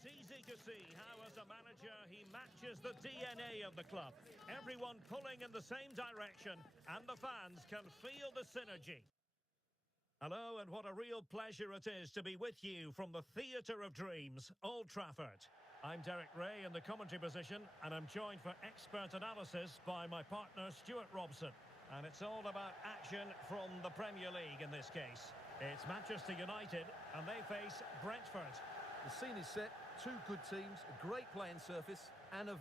It's easy to see how, as a manager, he matches the DNA of the club. Everyone pulling in the same direction, and the fans can feel the synergy. Hello, and what a real pleasure it is to be with you from the Theatre of Dreams, Old Trafford. I'm Derek Ray in the commentary position, and I'm joined for expert analysis by my partner Stuart Robson. And it's all about action from the Premier League in this case. It's Manchester United, and they face Brentford. The scene is set, two good teams, a great playing surface, and a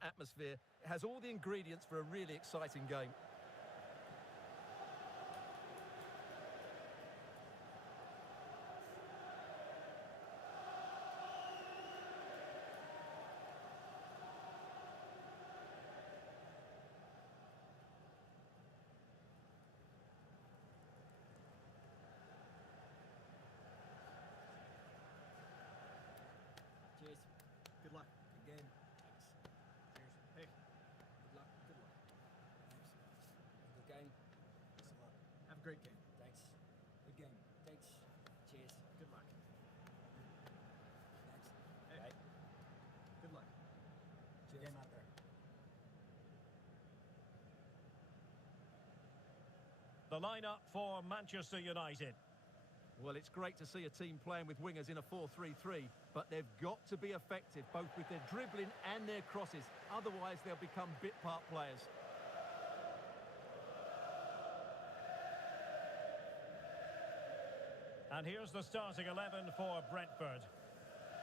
atmosphere. It has all the ingredients for a really exciting game. Cheers. Good luck. Good game. Thanks. Cheers. Hey. Good luck. Good luck. Thanks. Good game. Thanks a lot. Have a great game. Thanks. Good game. Thanks. Cheers. Good luck. Thanks. Hey. Right. Good luck. Cheers. Game out there. The lineup for Manchester United. Well, it's great to see a team playing with wingers in a 4-3-3, but they've got to be effective, both with their dribbling and their crosses. Otherwise, they'll become bit-part players. And here's the starting 11 for Brentford.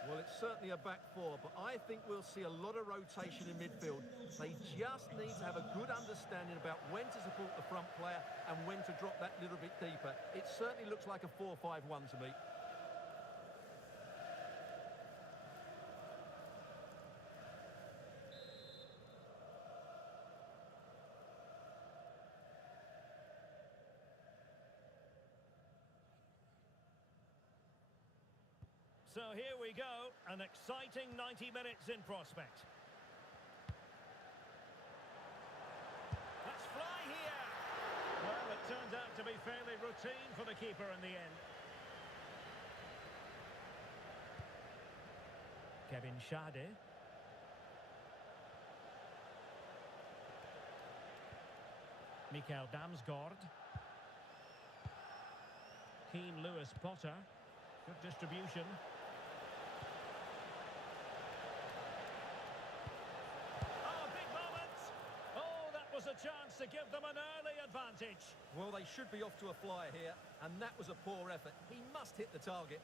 Well, it's certainly a back four, but I think we'll see a lot of rotation in midfield. They just need to have a good understanding about when to support the front player and when to drop that little bit deeper. It certainly looks like a 4-5-1 to me. So here we go, an exciting 90 minutes in prospect. Let's fly here! Well, it turns out to be fairly routine for the keeper in the end. Kevin Schade. Mikael Damsgaard. Keane Lewis Potter. Good distribution. Was a chance to give them an early advantage. Well, they should be off to a flyer here, and that was a poor effort. He must hit the target.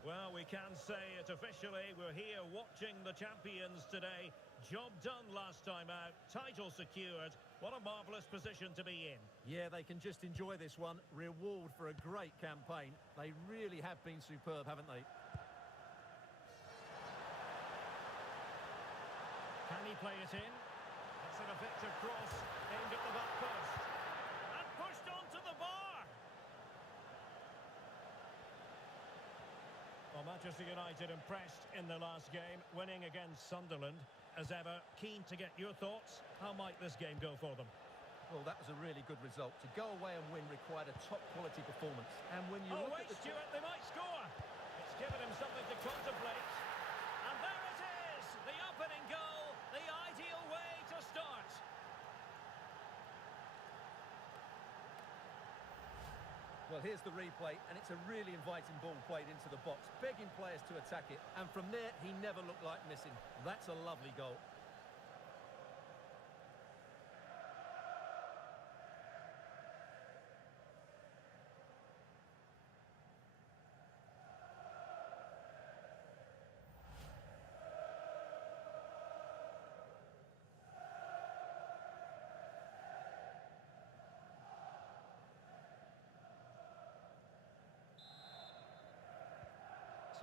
Well, we can say it officially. We're here watching the champions today. Job done last time out. Title secured. What a marvellous position to be in. Yeah, they can just enjoy this one. Reward for a great campaign. They really have been superb, haven't they? Can he play it in? It's an effective cross aimed at the back post. And pushed onto the bar. Well, Manchester United impressed in the last game, winning against Sunderland. As ever, keen to get your thoughts. How might this game go for them? Well, that was a really good result. To go away and win required a top-quality performance. And when you oh, look wait, at the Stuart, they might score. It's given him something to contemplate. And there it is, the opening goal, the ideal way to start. Well, here's the replay, and it's a really inviting ball played into the box, begging players to attack it, and from there, he never looked like missing. That's a lovely goal.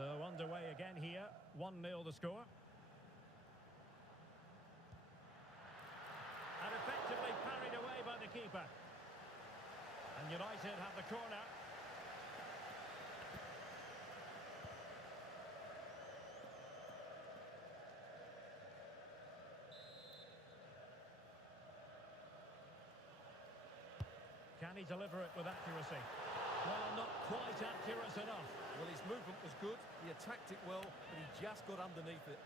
So underway again here, 1-0 the score. And effectively parried away by the keeper. And United have the corner. Can he deliver it with accuracy? Well, not quite accurate enough. Well, his movement was good, he attacked it well, but he just got underneath it.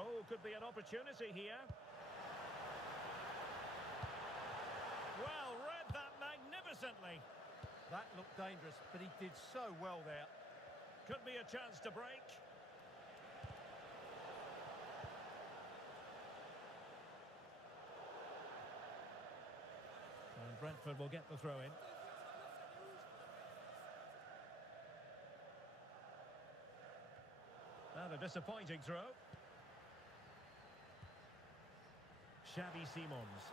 Oh, could be an opportunity here. Well, read that magnificently. That looked dangerous, but he did so well there. Could be a chance to break. And Brentford will get the throw in. And a disappointing throw. Xavi Simons.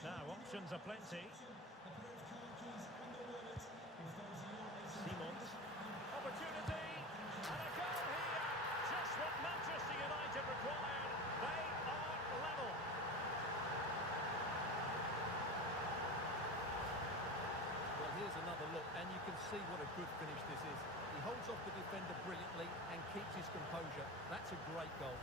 Now, options are plenty. Simons. Opportunity. And a goal here. Just what Manchester United required. They are level. Well, here's another look, and you can see what a good finish this is. He holds off the defender brilliantly and keeps his composure. That's a great goal.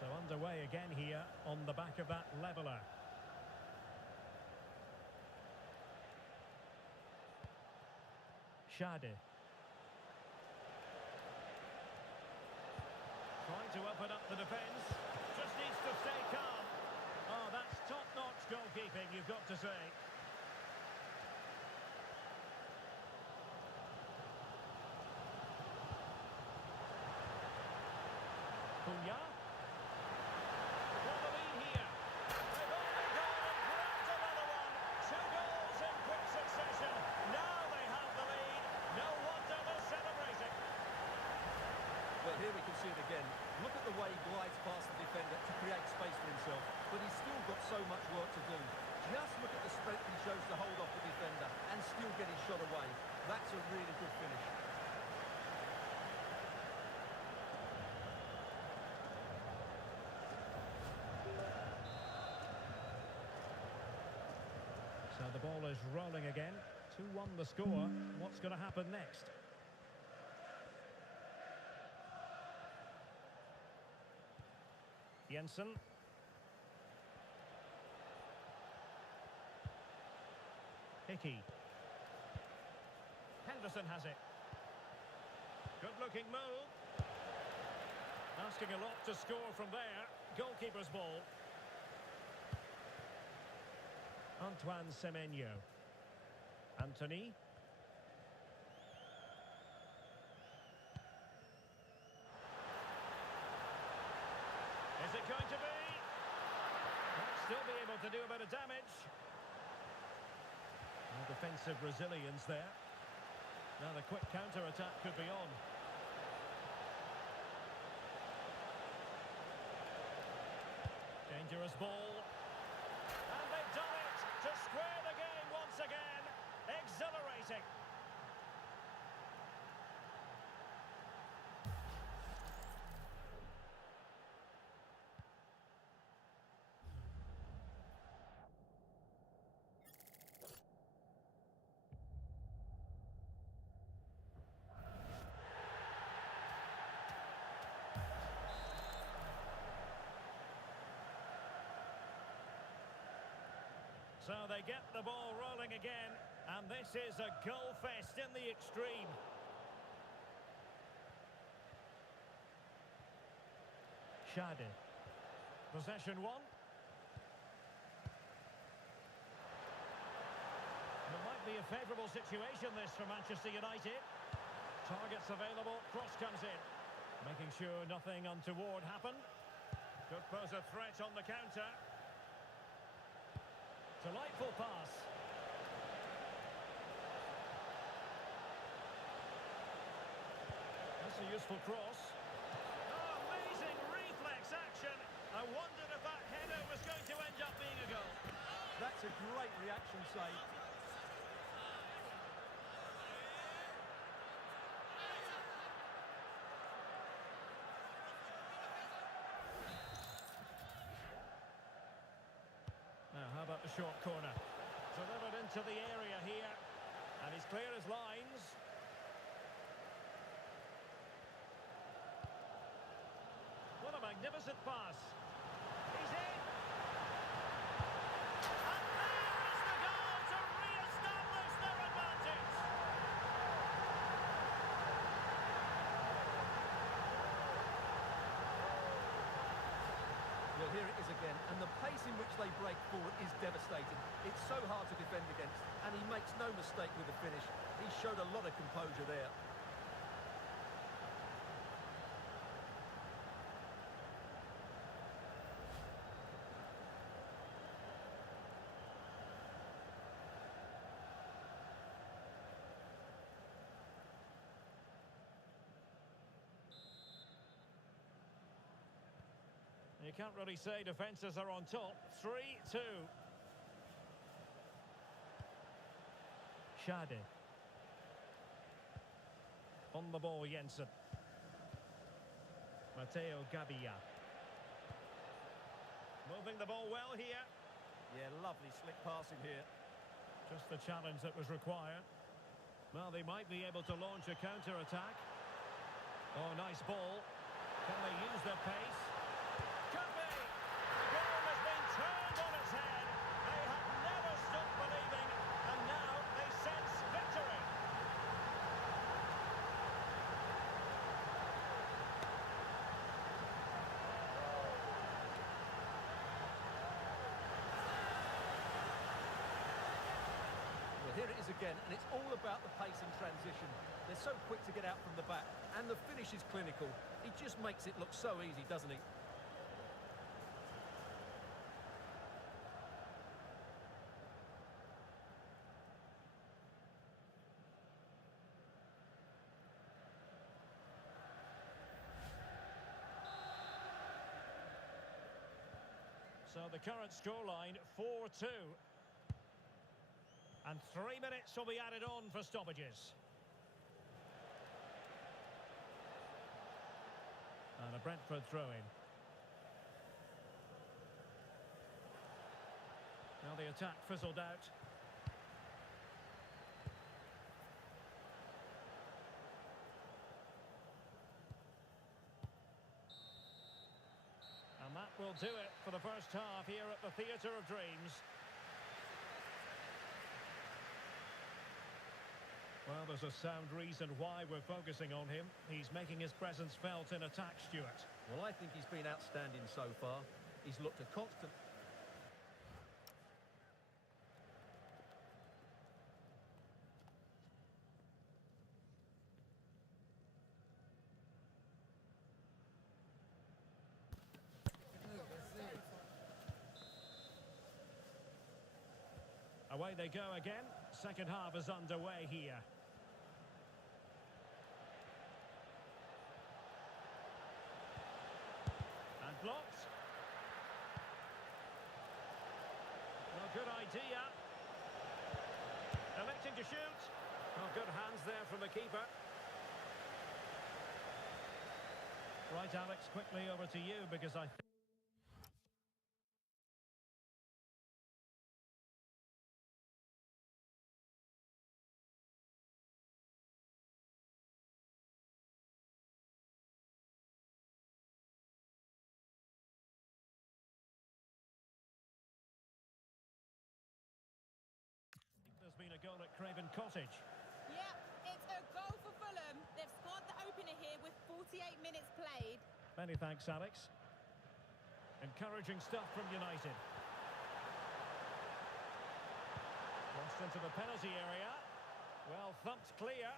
So underway again here on the back of that leveller. Shade. Trying to open up the defence. Just needs to stay calm. Oh, that's top-notch goalkeeping, you've got to say. Cunha. For the lead here. They've only gone and grabbed another one. 2 goals in quick succession. Now they have the lead. No wonder they're celebrating. Well, here we can see it again. Look at the way he glides past the defender to create space for himself. But he's still got so much work to do. Just look at the strength he shows to hold off the defender and still get his shot away. That's a really good finish. So the ball is rolling again. 2-1 the score. What's going to happen next? Jensen. Hickey. Henderson has it. Good-looking move. Asking a lot to score from there. Goalkeeper's ball. Antoine Semenyo. Anthony. Is it going to be? Might still be able to do a bit of damage. And defensive resilience there. Now the quick counter-attack could be on. Dangerous ball. And they've done it to square the game once again. Exhilarating. So they get the ball rolling again, and this is a goal fest in the extreme. Shade. Possession one. a favourable situation, this, for Manchester United. Targets available, cross comes in. Making sure nothing untoward happened. Could pose a threat on the counter. Delightful pass. That's a useful cross. Oh, amazing reflex action. I wondered if that header was going to end up being a goal. That's a great reaction save. Now, how about the short corner? Delivered into the area here. And he's clear as lines. What a magnificent pass. He's in. And there is the goal to re-establish their advantage. Well, here it is again, and the pace in which they break forward is devastating. It's so hard to defend against, and he makes no mistake with the finish. He showed a lot of composure there. You can't really say defences are on top. 3-2. Shade. On the ball, Jensen. Matteo Gabbia. Moving the ball well here. Yeah, lovely slick passing here. Just the challenge that was required. Well, they might be able to launch a counter-attack. Oh, nice ball. Can they use their pace? Could be! The game has been turned on its head. They have never stopped believing, and now they sense victory. Well, here it is again, and it's all about the pace and transition. They're so quick to get out from the back, and the finish is clinical. He just makes it look so easy, doesn't he? So the current scoreline, 4-2. And 3 minutes will be added on for stoppages. And a Brentford throw-in. Now the attack fizzled out. And that will do it for the first half here at the Theatre of Dreams. Well, there's a sound reason why we're focusing on him. He's making his presence felt in attack, Stuart. Well, I think he's been outstanding so far. He's looked a constant... Away they go again. Second half is underway here. And blocked. Well, good idea. Electing to shoot. Well, good hands there from the keeper. Right, Alex, quickly over to you, because I... There's been a goal at Craven Cottage. Yeah, it's a goal for Fulham. They've scored the opener here with 48 minutes played. Many thanks, Alex. Encouraging stuff from United. Crossed into the penalty area. Well, thumped clear.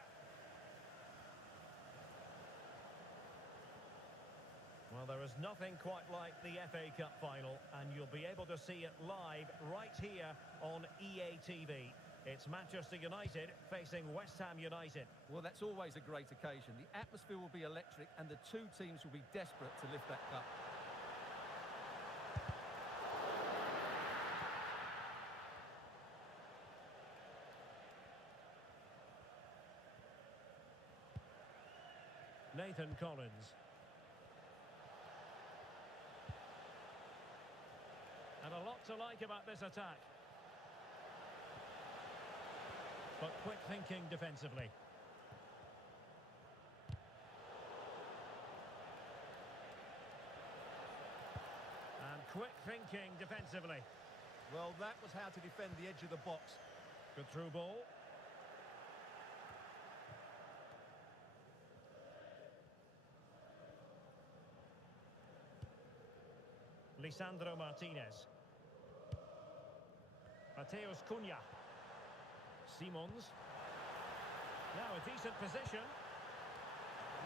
Well, there is nothing quite like the FA Cup final, and you'll be able to see it live right here on EA TV. It's Manchester United facing West Ham United. Well, that's always a great occasion. The atmosphere will be electric, and the two teams will be desperate to lift that cup. Nathan Collins. And a lot to like about this attack. But quick thinking defensively. And quick thinking defensively. Well, that was how to defend the edge of the box. Good through ball. Lisandro Martinez. Mateus Cunha. Simons. Now a decent position.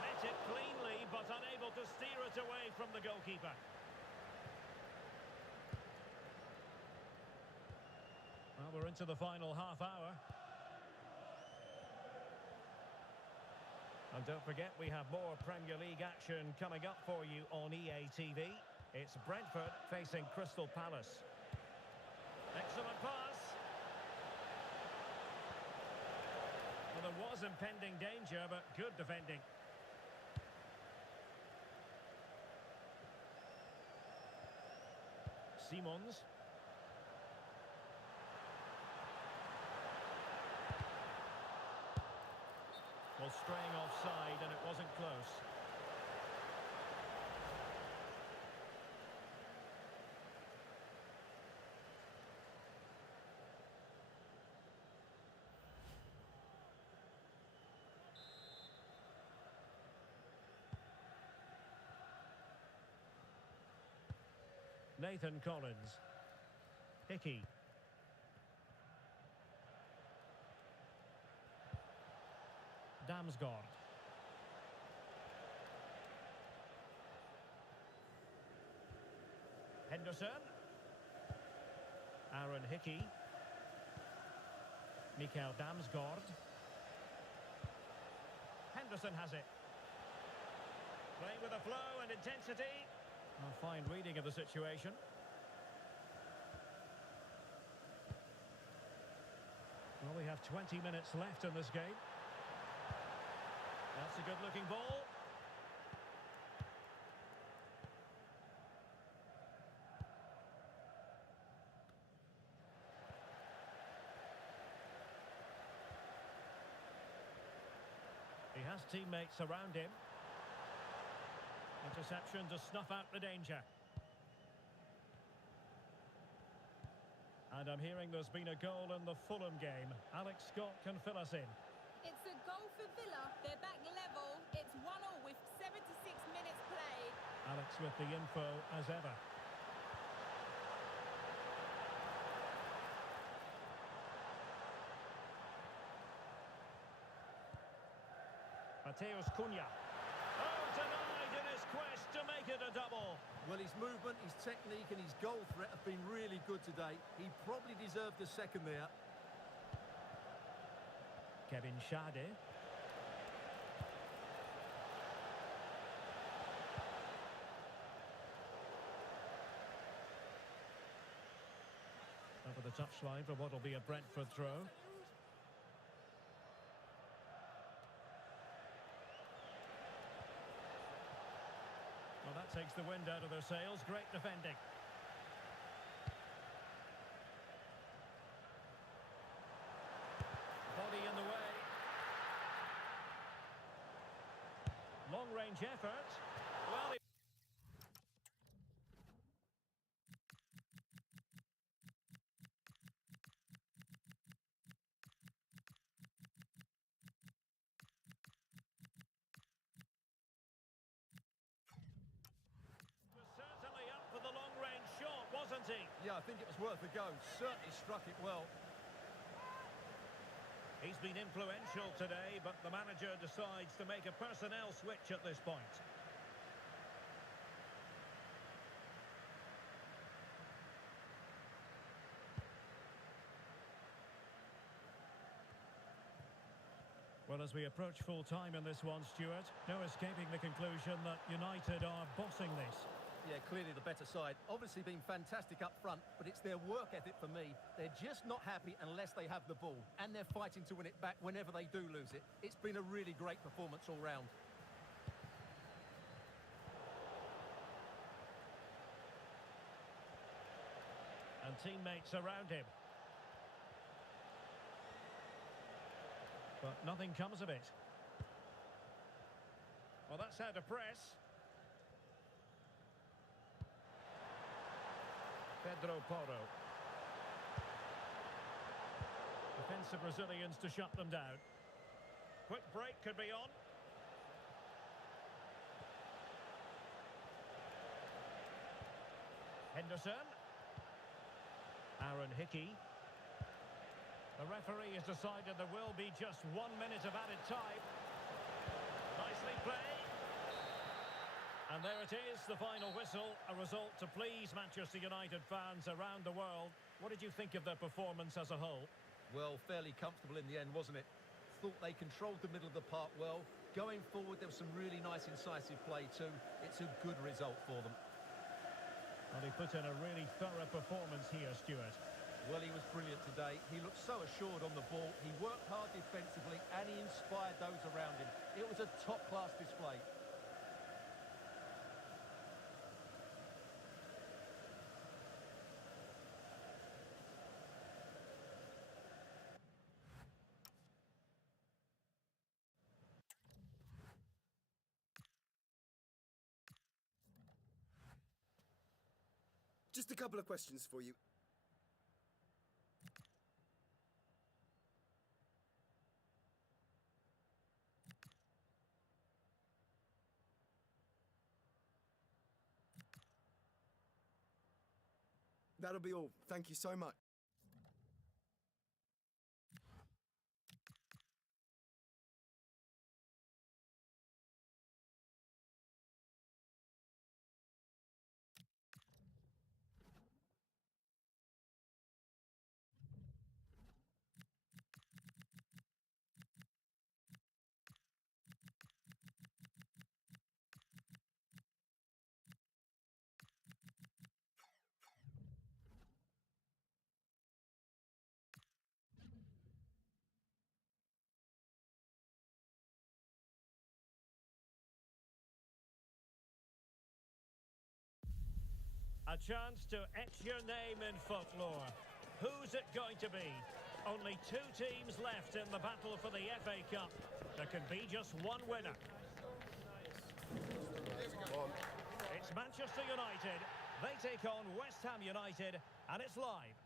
Met it cleanly, but unable to steer it away from the goalkeeper. Well, we're into the final half hour. And don't forget, we have more Premier League action coming up for you on EA TV. It's Brentford facing Crystal Palace. Excellent pass. Well, there was impending danger, but good defending. Simons. Well, straying offside, and it wasn't close. Nathan Collins. Hickey. Damsgaard. Henderson. Aaron Hickey. Mikael Damsgaard. Henderson has it. Playing with a flow and intensity. A fine reading of the situation. Well, we have 20 minutes left in this game. That's a good-looking ball. He has teammates around him. Interception to snuff out the danger. And I'm hearing there's been a goal in the Fulham game. Alex Scott can fill us in. It's a goal for Villa. They're back level. It's 1-0 with 76 minutes played. Alex with the info as ever. Mateus Cunha. Oh, denied in his quest to make it a double. Well, his movement, his technique and his goal threat have been really good today. He probably deserved a second there. Kevin Schade. Over the touchline for what will be a Brentford throw. Well, that takes the wind out of their sails. Great defending. Body in the way. Long-range effort. Well, he... was certainly up for the long-range shot, wasn't he? Yeah, I think it was worth a go. Certainly struck it well. He's been influential today, but the manager decides to make a personnel switch at this point. Well, as we approach full time in this one, Stuart, no escaping the conclusion that United are bossing this. Yeah, clearly the better side. Obviously been fantastic up front, but it's their work ethic for me. They're just not happy unless they have the ball, and they're fighting to win it back whenever they do lose it. It's been a really great performance all round. And teammates around him. But nothing comes of it. Well, that's how to press. Pedro Porro. Defensive Brazilians to shut them down. Quick break could be on. Henderson. Aaron Hickey. The referee has decided there will be just 1 minute of added time. Nicely played. And there it is, the final whistle. A result to please Manchester United fans around the world. What did you think of their performance as a whole? Well, fairly comfortable in the end, wasn't it? Thought they controlled the middle of the park well. Going forward, there was some really nice, incisive play too. It's a good result for them. Well, he put in a really thorough performance here, Stuart. Well, he was brilliant today. He looked so assured on the ball. He worked hard defensively and he inspired those around him. It was a top-class display. Just a couple of questions for you. That'll be all. Thank you so much. A chance to etch your name in folklore. Who's it going to be? Only 2 teams left in the battle for the FA Cup. There can be just one winner. It's Manchester United. They take on West Ham United, and it's live.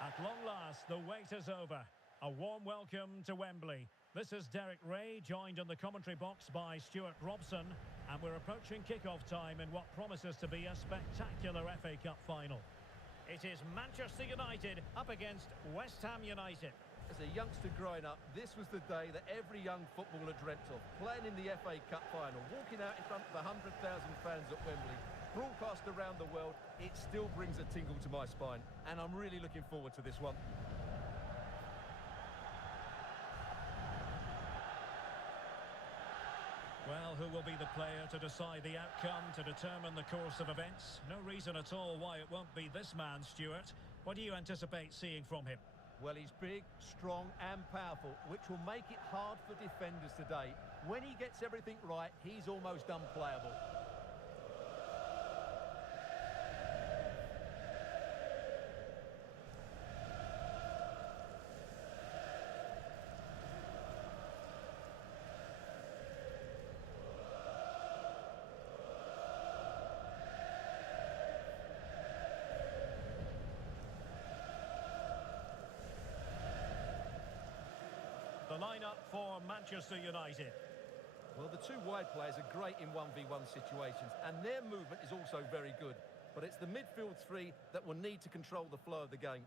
At long last, the wait is over. A warm welcome to Wembley. This is Derek Ray, joined in the commentary box by Stuart Robson, and we're approaching kick-off time in what promises to be a spectacular FA Cup final. It is Manchester United up against West Ham United. As a youngster growing up, this was the day that every young footballer dreamt of. Playing in the FA Cup final, walking out in front of 100,000 fans at Wembley, broadcast around the world, it still brings a tingle to my spine, and I'm really looking forward to this one. Well, who will be the player to decide the outcome, to determine the course of events? No reason at all why it won't be this man, Stuart. What do you anticipate seeing from him? Well, he's big, strong and powerful, which will make it hard for defenders today. When he gets everything right, he's almost unplayable. The lineup for Manchester United. Well, the 2 wide players are great in 1v1 situations, and their movement is also very good. But it's the midfield 3 that will need to control the flow of the game.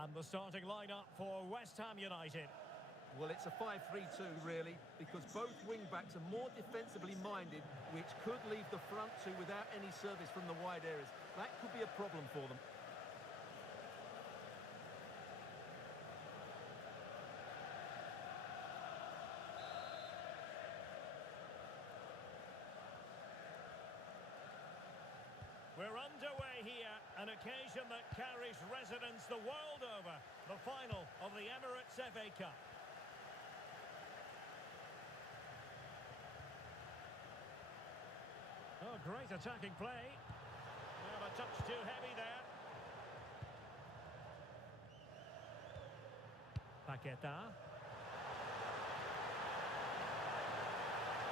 And the starting lineup for West Ham United. Well, it's a 5-3-2, really, because both wing-backs are more defensively minded, which could leave the front two without any service from the wide areas. That could be a problem for them. We're underway here, an occasion that carries resonance the world over, the final of the Emirates FA Cup. Oh, great attacking play. Well, a touch too heavy there. Paqueta.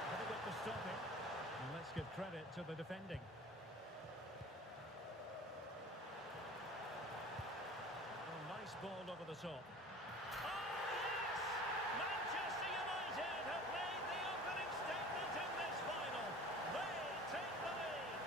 Difficult to stop him. And let's give credit to the defending. Nice ball over the top. Oh, yes! Manchester United have made the opening statement in this final. They take the lead.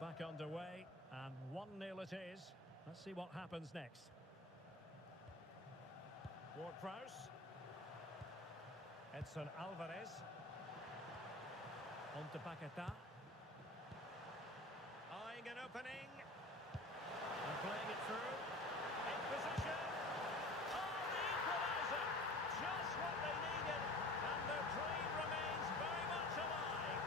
Back underway, and 1-0 it is. Let's see what happens next. Ward-Prowse. Edson Alvarez. On to Paqueta. Eyeing an opening. And playing it through. In position. Oh, the equaliser! Just what they needed, and their dream remains very much alive.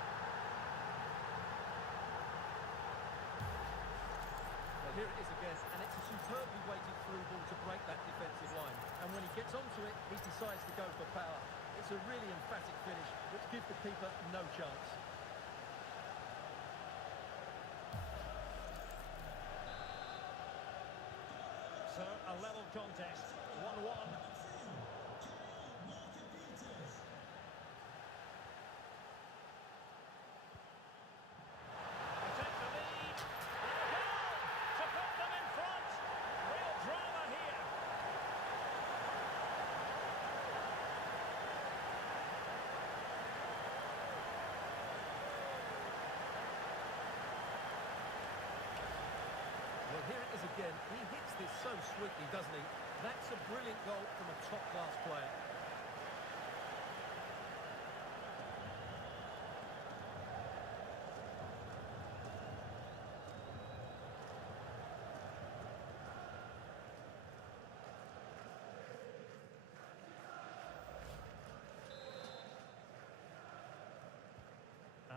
Here it is again, and it's a superbly weighted through ball to break that defensive line. And when he gets onto it, he decides to go for power. It's a really emphatic finish, which gives the keeper no chance. So, a level contest, 1-1. Here it is again. He hits this so sweetly, doesn't he? That's a brilliant goal from a top-class player.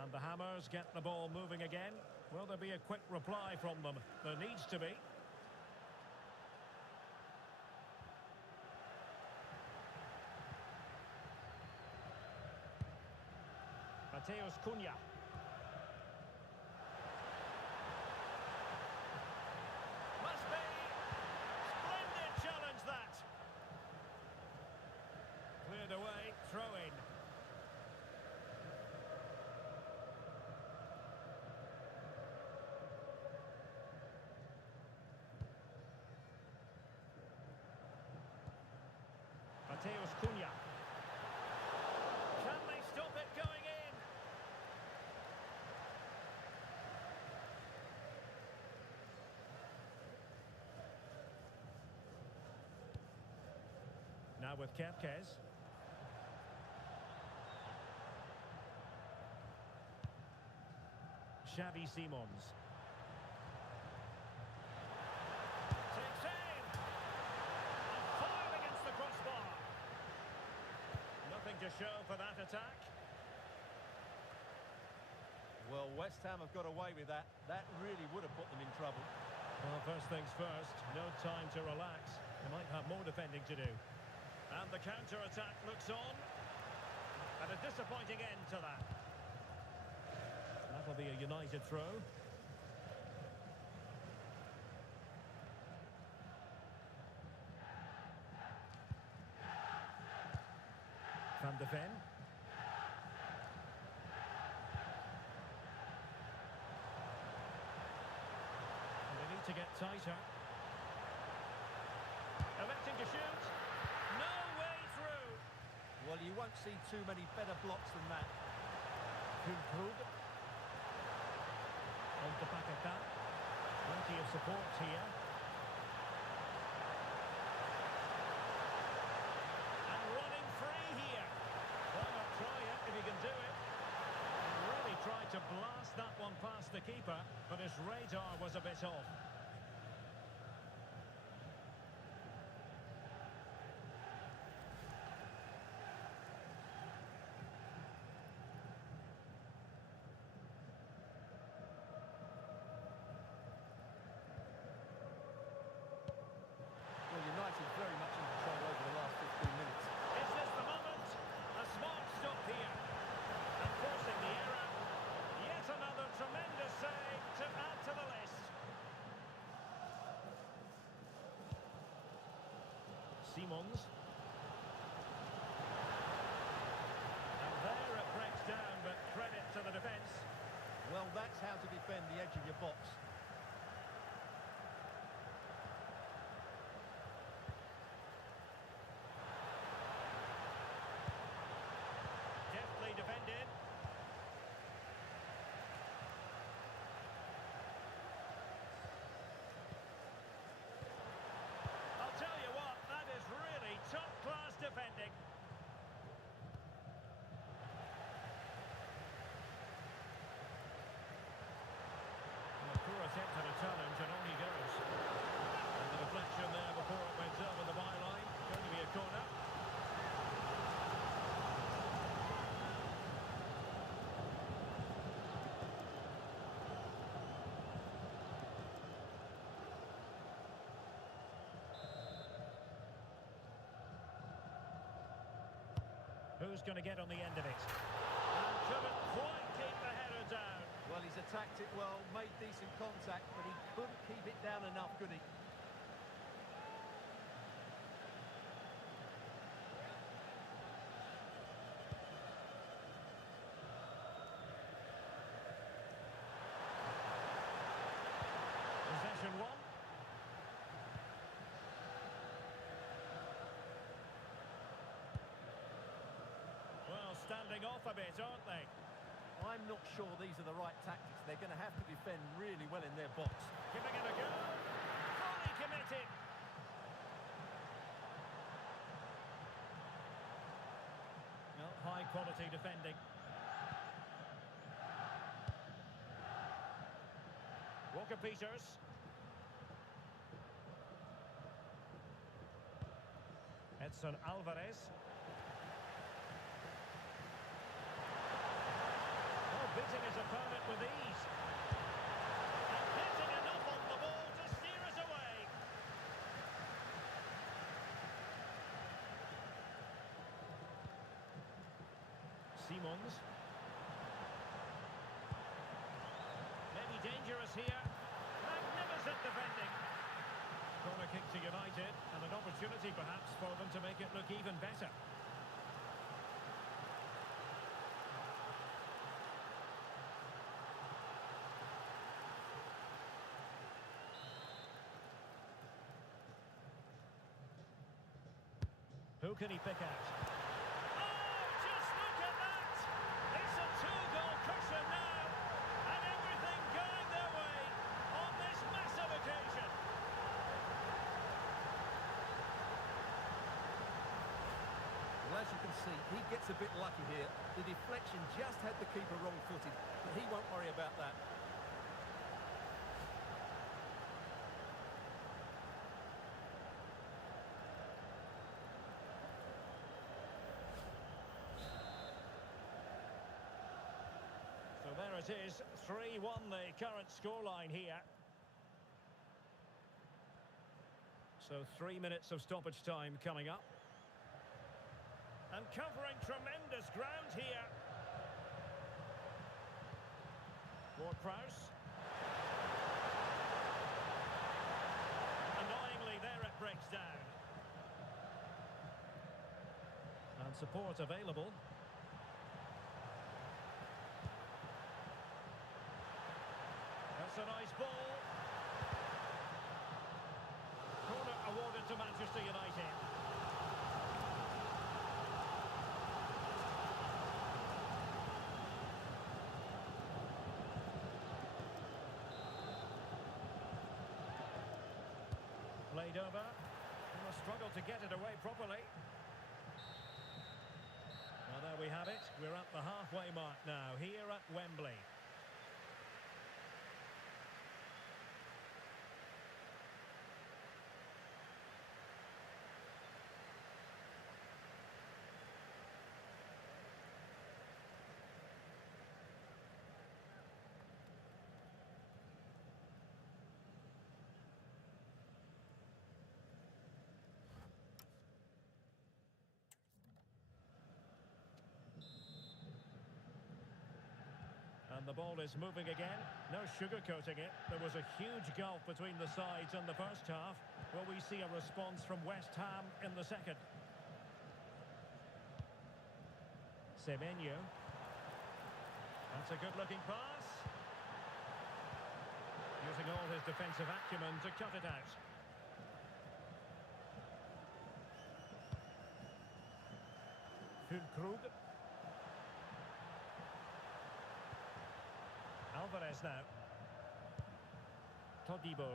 And the Hammers get the ball moving again. Will there be a quick reply from them? There needs to be. Mateus Cunha. Must be. Splendid challenge that. Cleared away, throw in. Mateus Cunha. Can they stop it going in? Now with Kepkes. Xavi Simons. Takes aim. And fired against the crossbar. Nothing to show for that attack. Well, West Ham have got away with that. That really would have put them in trouble. Well, first things first, no time to relax. They might have more defending to do. And the counter-attack looks on. And a disappointing end to that. That'll be a United throw. Van de Ven. They need to get tighter. Electing to shoot. No way through. Well, you won't see too many better blocks than that. Good. On the back of that. Plenty of support here. And running free here. Why not try it if he can do it? He really tried to blast that one past the keeper, but his radar was a bit off. United very much in control over the last 15 minutes. Is this the moment? A smart stop here. And forcing the error. Yet another tremendous save to add to the list. Simons. And there it breaks down, but credit to the defence. Well, that's how to defend the edge of your box. Defended. I'll tell you what, that is really top-class defending. And a poor attempt at a challenge, and on he goes. And the deflection there before it went over the byline. Going to be a corner. Who's going to get on the end of it? And couldn't quite keep the header down. Well, he's attacked it well, made decent contact, but he couldn't keep it down enough, could he? Possession one. Standing off a bit, aren't they? I'm not sure these are the right tactics. They're going to have to defend really well in their box. Giving it a go. Fully committed. Well, high quality defending. Walker Peters. Edson Alvarez. Beating his opponent with ease. And hitting enough on the ball to steer us away. Simons. Maybe dangerous here. Magnificent defending. Corner kick to United, and an opportunity perhaps for them to make it look even better. Who can he pick out? Oh, just look at that! It's a two-goal cushion now, and everything going their way on this massive occasion. Well, as you can see, he gets a bit lucky here. The deflection just had the keeper wrong-footed, but he won't worry about that. So there it is, 3-1 the current scoreline here. So 3 minutes of stoppage time coming up. And covering tremendous ground here. Ward-Prowse. Annoyingly, there it breaks down. And support available. That's a nice ball. Corner awarded to Manchester United. Played over. And a struggle to get it away properly. Well, there we have it. We're at the halfway mark now, here at Wembley. And the ball is moving again. No sugarcoating it. There was a huge gulf between the sides in the first half. Will we see a response from West Ham in the second? Semenyo. That's a good-looking pass. Using all his defensive acumen to cut it out. Füllkrug. Alvarez now. Todibo.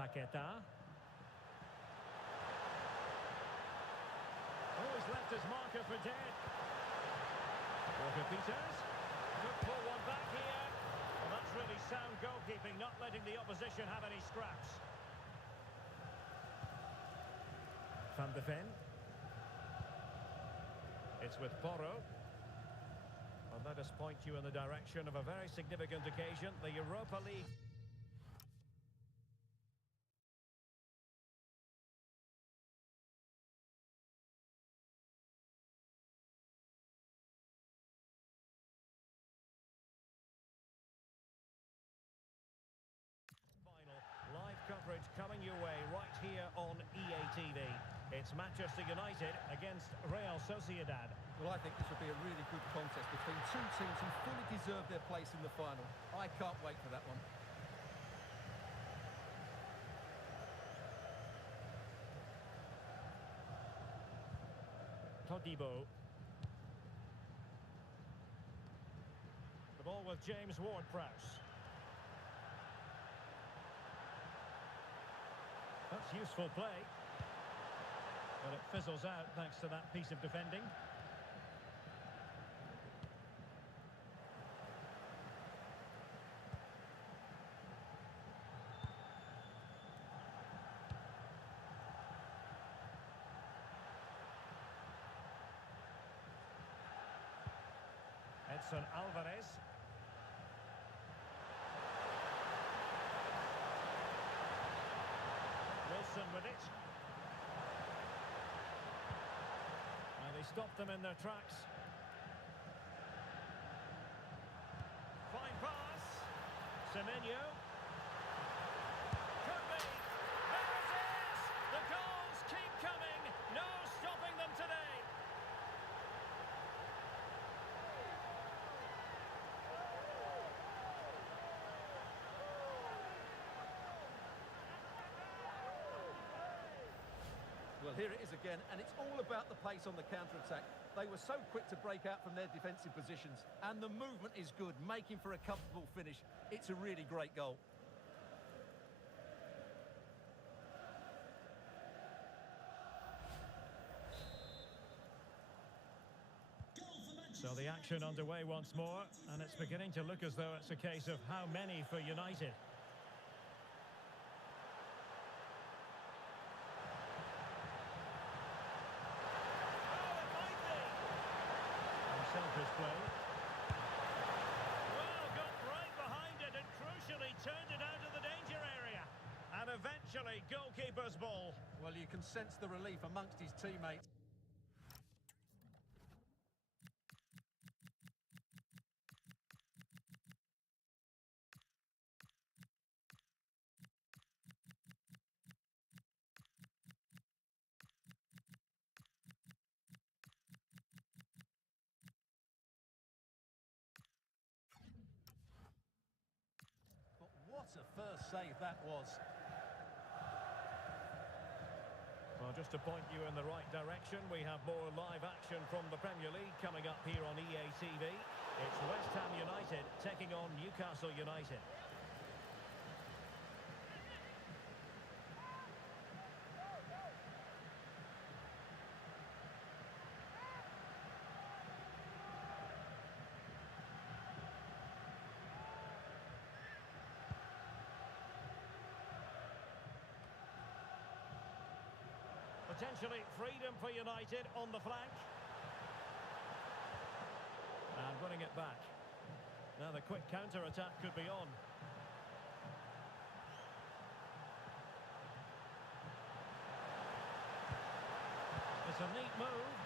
Paqueta. Oh, he's left his marker for dead. Walker Peters. Could pull one back here. Well, that's really sound goalkeeping, not letting the opposition have any scraps. Van de Ven. It's with Porro. Well, let us point you in the direction of a very significant occasion, the Europa League. Final live coverage coming your way right here on EA TV. It's Manchester United against Real Sociedad. Well, I think this will be a really good contest between two teams who fully deserve their place in the final. I can't wait for that one. Todibo. The ball with James Ward-Prowse. That's useful play. But it fizzles out thanks to that piece of defending. Edson Alvarez. Wilson with it. And they stopped them in their tracks. Fine pass. Semenyo. Could be. There it is! The goals keep coming. No stopping them today. Well, here it is again, and it's all about the pace on the counter-attack. They were so quick to break out from their defensive positions, and the movement is good, making for a comfortable finish. It's a really great goal. So the action underway once more, and it's beginning to look as though it's a case of how many for United. His play. Well, got right behind it and crucially turned it out of the danger area. And eventually, goalkeeper's ball. Well, you can sense the relief amongst his teammates. a first save that was. Well, just to point you in the right direction, we have more live action from the Premier League coming up here on EA TV. It's West Ham United taking on Newcastle United. Potentially freedom for United on the flank. And winning it back. Now the quick counter-attack could be on. It's a neat move.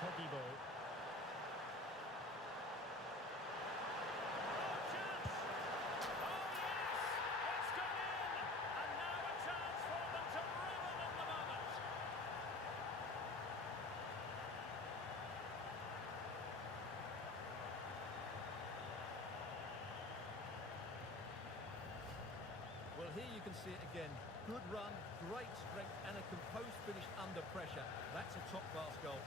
Togibo. Well, here you can see it again. Good run, great strength, and a composed finish under pressure. That's a top-class goal.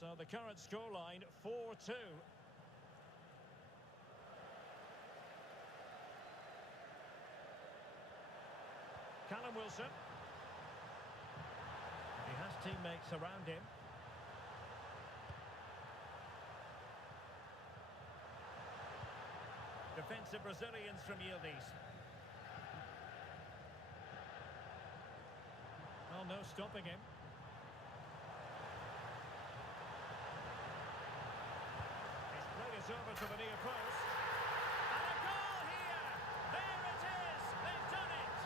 So the current scoreline, 4-2. Callum Wilson. He has teammates around him. Defensive Brazilians from Yildiz. Oh, no stopping him. He's played it over to the near post. And a goal here! There it is! They've done it!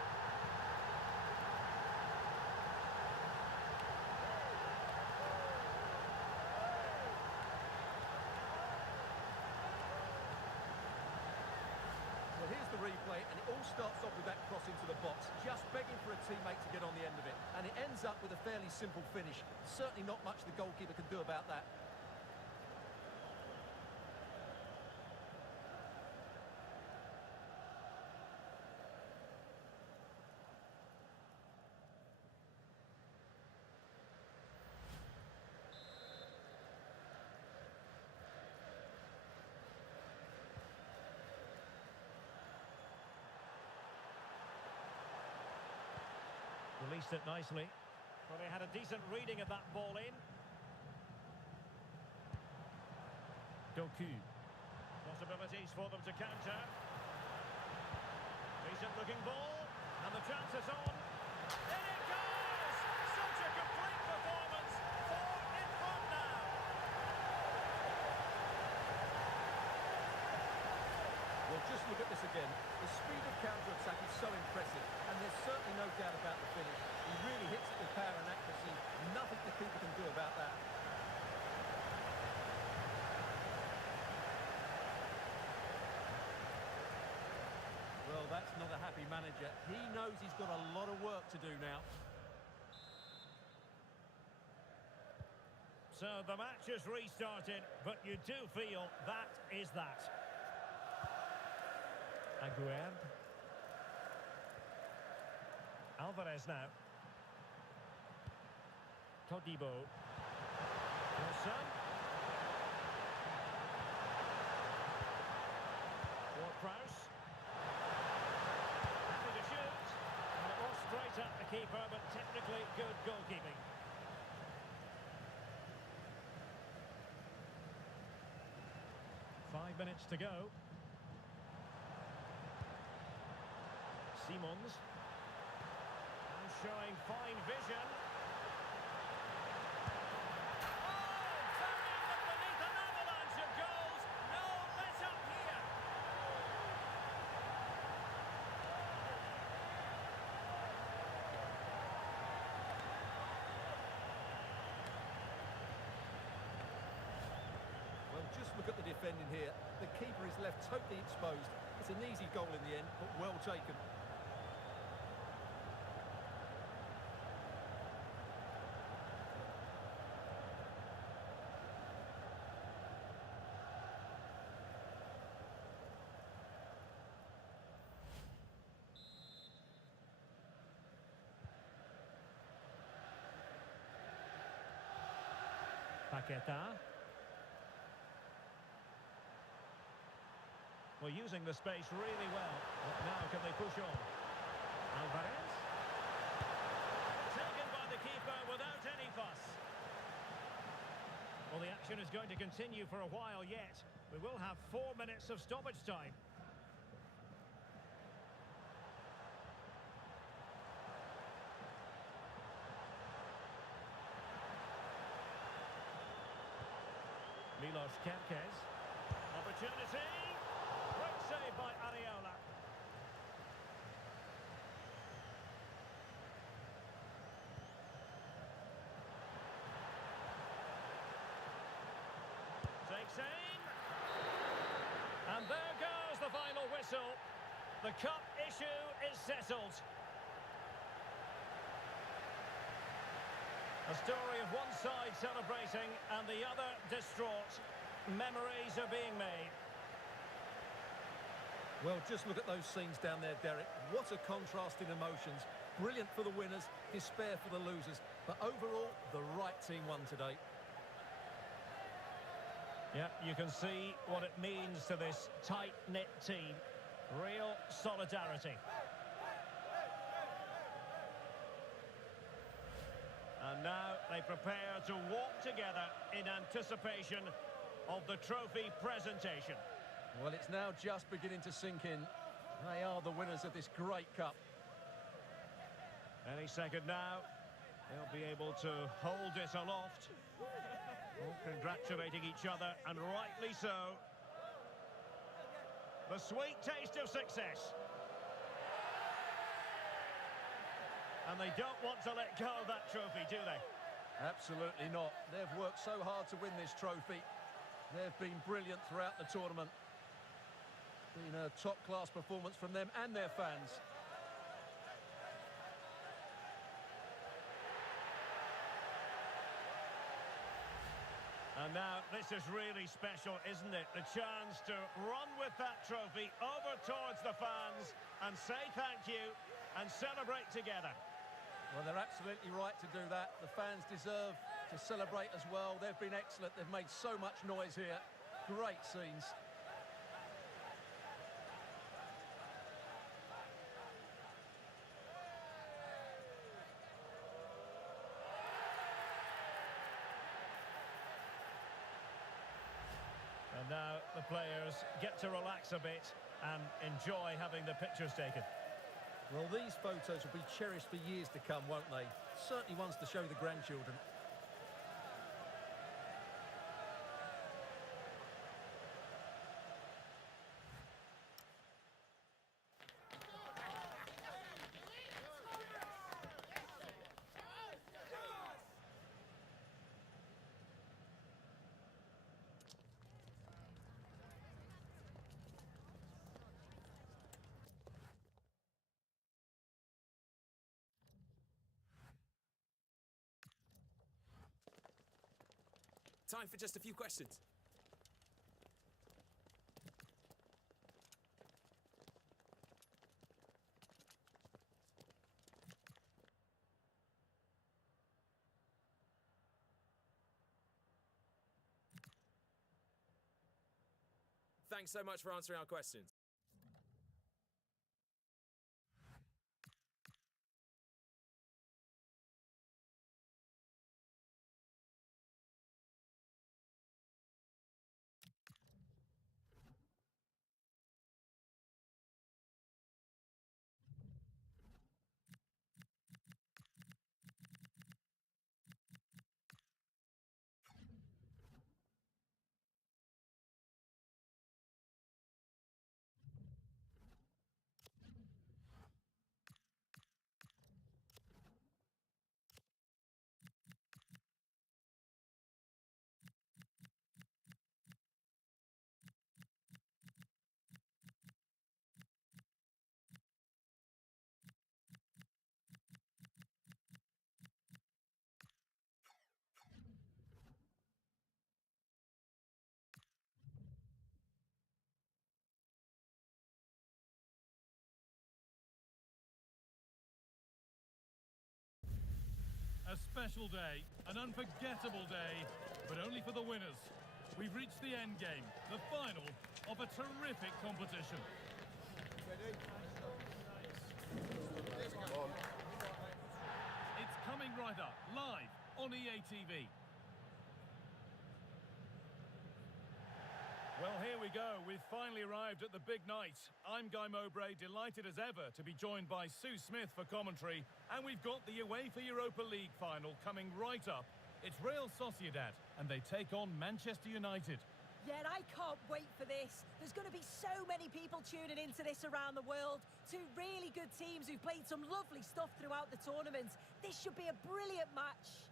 Well, here's the replay, and it all starts off with that cross into the box, just begging for a teammate to get on the end of it. And it ends up with a fairly simple finish. Certainly not much the goalkeeper can do about that. Released it nicely. Well, they had a decent reading of that ball in. Doku. Possibilities for them to counter. Decent looking ball. And the chance is on. In it goes! Such a complete performance. 4 in front now. Well, just look at this again. The speed of counter-attack is so impressive, and there's certainly no doubt about the finish. He really hits it with power and accuracy. Nothing the keeper can do about that. Well, that's not a happy manager. He knows he's got a lot of work to do now. So the match has restarted, but you do feel that is that. Aguerd. Alvarez now. Todibo. Wilson. Ward-Prowse. Happy to shoot. And it was straight at the keeper, but technically good goalkeeping. Five minutes to go. Simons. And showing fine vision. Oh, burying them beneath an avalanche of goals. No let up here. defending here. The keeper is left totally exposed. It's an easy goal in the end, but well taken. Paqueta. Well, using the space really well. But now can they push on? Alvarez. Taken by the keeper without any fuss. Well, the action is going to continue for a while yet. We will have 4 minutes of stoppage time. Milos Kempkes. Opportunity. Great save by Areola. Takes aim. And there goes the final whistle. The cup issue is settled. A story of one side celebrating and the other distraught. Memories are being made. Well, just look at those scenes down there, Derek. What a contrast in emotions. Brilliant for the winners, despair for the losers. But overall, the right team won today. Yeah, you can see what it means to this tight-knit team. Real solidarity. And now they prepare to walk together in anticipation of the trophy presentation. Well, it's now just beginning to sink in. They are the winners of this great cup. Any second now, they'll be able to hold it aloft. Oh, congratulating each other, and rightly so. The sweet taste of success. And they don't want to let go of that trophy, do they? Absolutely not. They've worked so hard to win this trophy. They've been brilliant throughout the tournament. It's been a top-class performance from them and their fans. And now, this is really special, isn't it? The chance to run with that trophy over towards the fans and say thank you and celebrate together. Well, they're absolutely right to do that. The fans deserve to celebrate as well. They've been excellent. They've made so much noise here. Great scenes. And now the players get to relax a bit and enjoy having the pictures taken. Well, these photos will be cherished for years to come, won't they? Certainly ones to show the grandchildren. Time for just a few questions. Thanks so much for answering our questions. special day, an unforgettable day, but only for the winners. We've reached the end game, the final of a terrific competition. It's coming right up, live on EA TV. Well, here we go. We've finally arrived at the big night. I'm Guy Mowbray, delighted as ever to be joined by Sue Smith for commentary. And we've got the UEFA Europa League final coming right up. It's Real Sociedad, and they take on Manchester United. Yeah, and I can't wait for this. There's going to be so many people tuning into this around the world. Two really good teams who've played some lovely stuff throughout the tournament. This should be a brilliant match.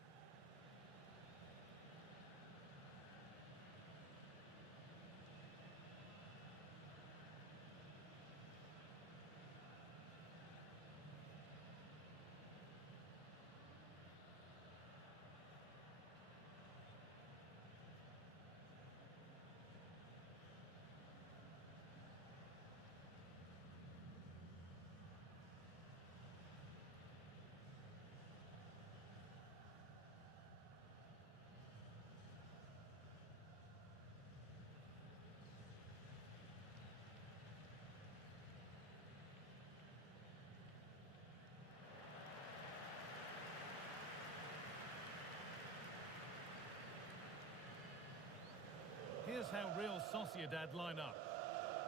Here's how Real Sociedad line up.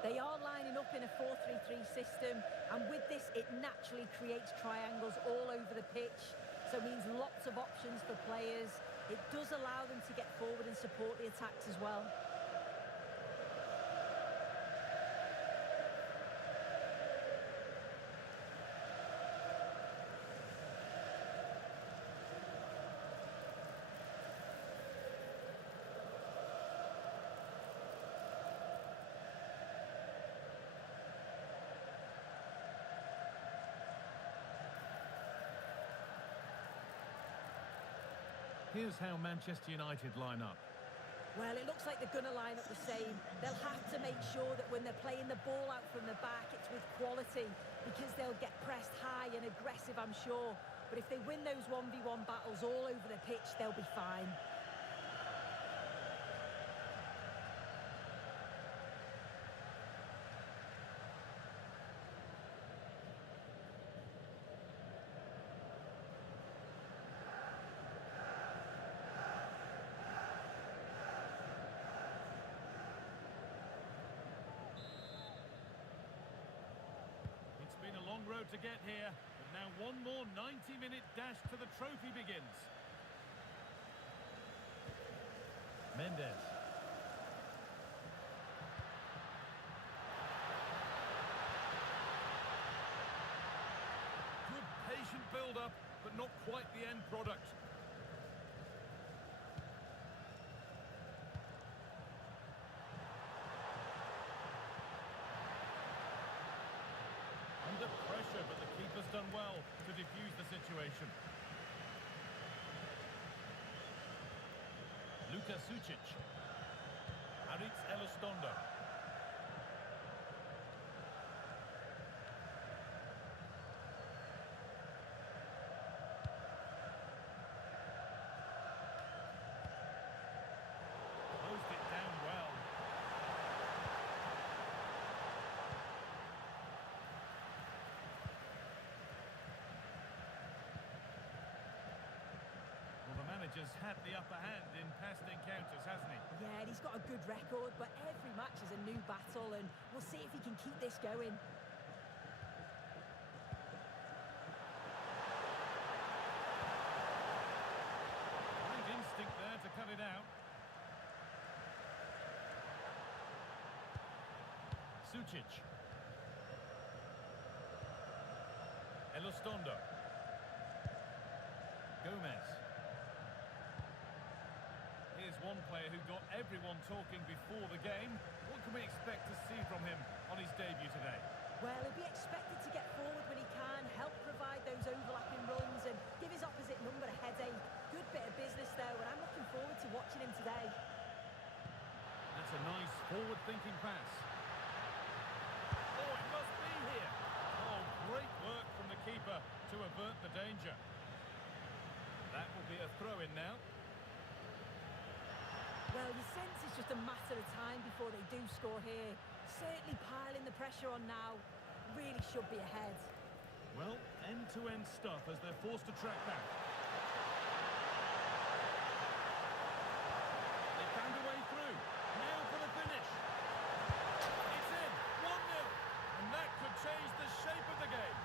They are lining up in a 4-3-3 system, and with this, it naturally creates triangles all over the pitch, so it means lots of options for players. It does allow them to get forward and support the attacks as well. Here's how Manchester United line up. Well, it looks like they're going to line up the same. They'll have to make sure that when they're playing the ball out from the back, it's with quality, because they'll get pressed high and aggressive, I'm sure. But if they win those 1v1 battles all over the pitch, they'll be fine. Road to get here, but now one more 90-minute dash to the trophy begins. Mendes. Good patient build-up, but not quite the end product. Under pressure, but the keeper's done well to defuse the situation. Luka Sucic. Aritz Elizondo. Closed it down well. Manager's had the upper hand in past encounters, hasn't he? Yeah, and he's got a good record, but every match is a new battle, and we'll see if he can keep this going. Great instinct there to cut it out. Sucic. Elizondo. Gomez. Here's one player who got everyone talking before the game. What can we expect to see from him on his debut today? Well, he'll be expected to get forward when he can, help provide those overlapping runs and give his opposite number a headache. Good bit of business though, and I'm looking forward to watching him today. That's a nice forward-thinking pass. Oh, it must be here. Oh, great work from the keeper to avert the danger. That will be a throw-in now. Well, you sense it's just a matter of time before they do score here. Certainly piling the pressure on now. Really should be ahead. Well, end-to-end stuff as they're forced to track back. They found a way through. Now for the finish. It's in. 1-0. And that could change the shape of the game.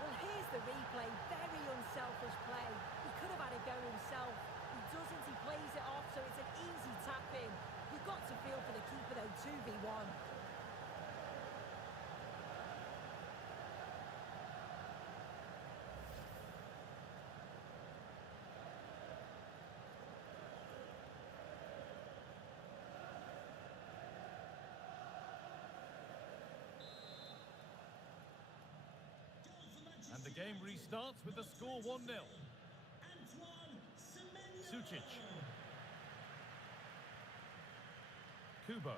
Well, here's the replay. Very unselfish play. He could have had a go himself. He doesn't. He plays it off, so it's an easy tap-in. You've got to feel for the keeper, though. 2v1. And the game restarts with the score 1-0. Sucic. Kubo.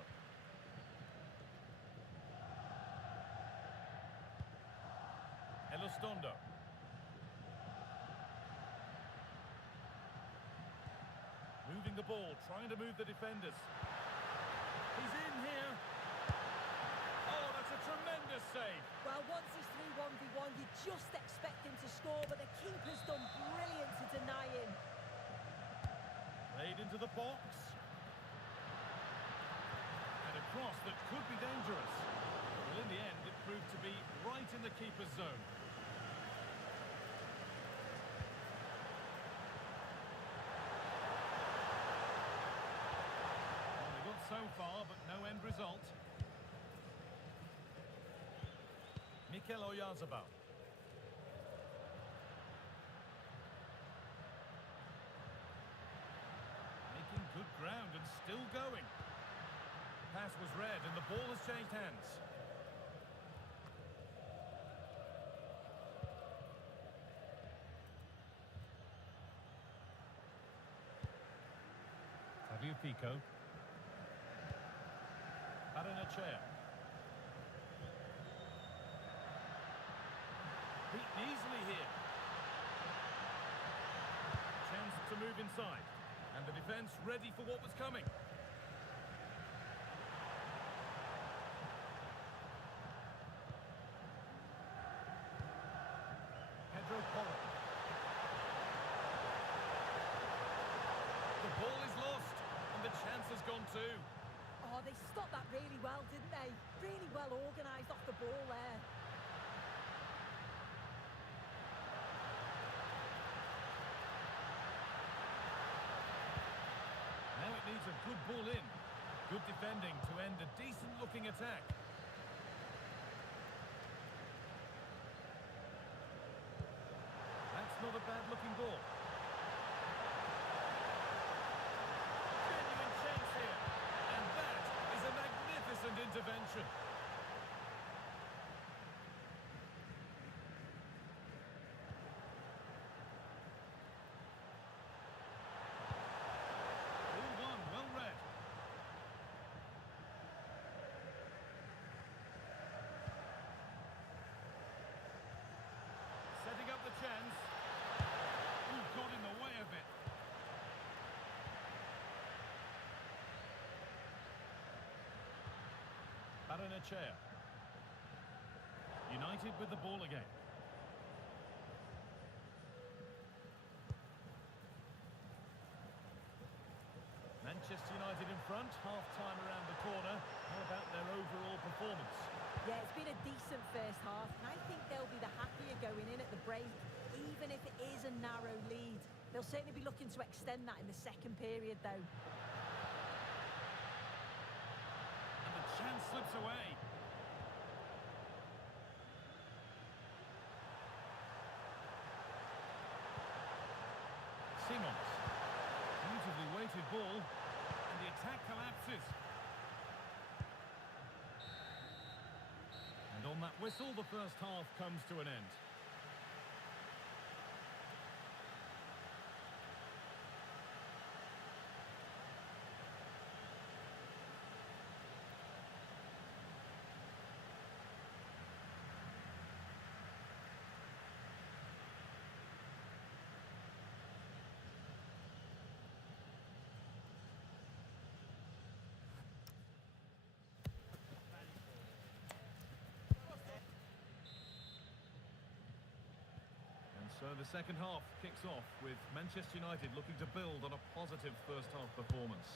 Elostondo. Moving the ball, trying to move the defenders. He's in here. Oh, that's a tremendous save. Well, once he's through 1v1, you just expect him to score, but the keeper's done brilliant to deny him. Played into the box. And a cross that could be dangerous. Well, in the end, it proved to be right in the keeper's zone. Well, they got so far, but no end result. Mikel Oyarzabal. Making good ground and still going. Pass was read and the ball has changed hands. Tagliafico. Baranachea. Beaten easily here. Chance to move inside. And the defence ready for what was coming. Pedro Porro. The ball is lost. And the chance has gone too. Oh, they stopped that really well, didn't they? Really well organised off the ball there. Now it needs a good ball in. Good defending to end a decent-looking attack. That's not a bad-looking ball. Genuine chance here. And that is a magnificent intervention. Setting up the chance. Ooh, got in the way of it. Baranachea. United with the ball again. Manchester United in front, half-time around the corner. How about their overall performance? Yeah, it's been a decent first half, and I think they'll be the happier going in at the break, even if it is a narrow lead. They'll certainly be looking to extend that in the second period, though. And the chance slips away. Simons. Beautifully weighted ball, and the attack collapses. And on that whistle, the first half comes to an end. So the second half kicks off with Manchester United looking to build on a positive first half performance.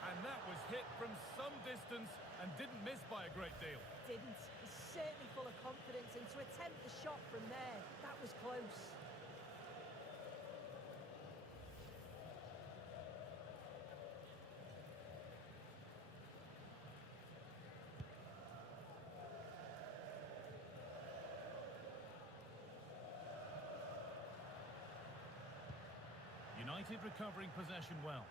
And that was hit from some distance and didn't miss by a great deal. Didn't. He's certainly full of confidence, and to attempt the shot from there, that was close. United recovering possession well.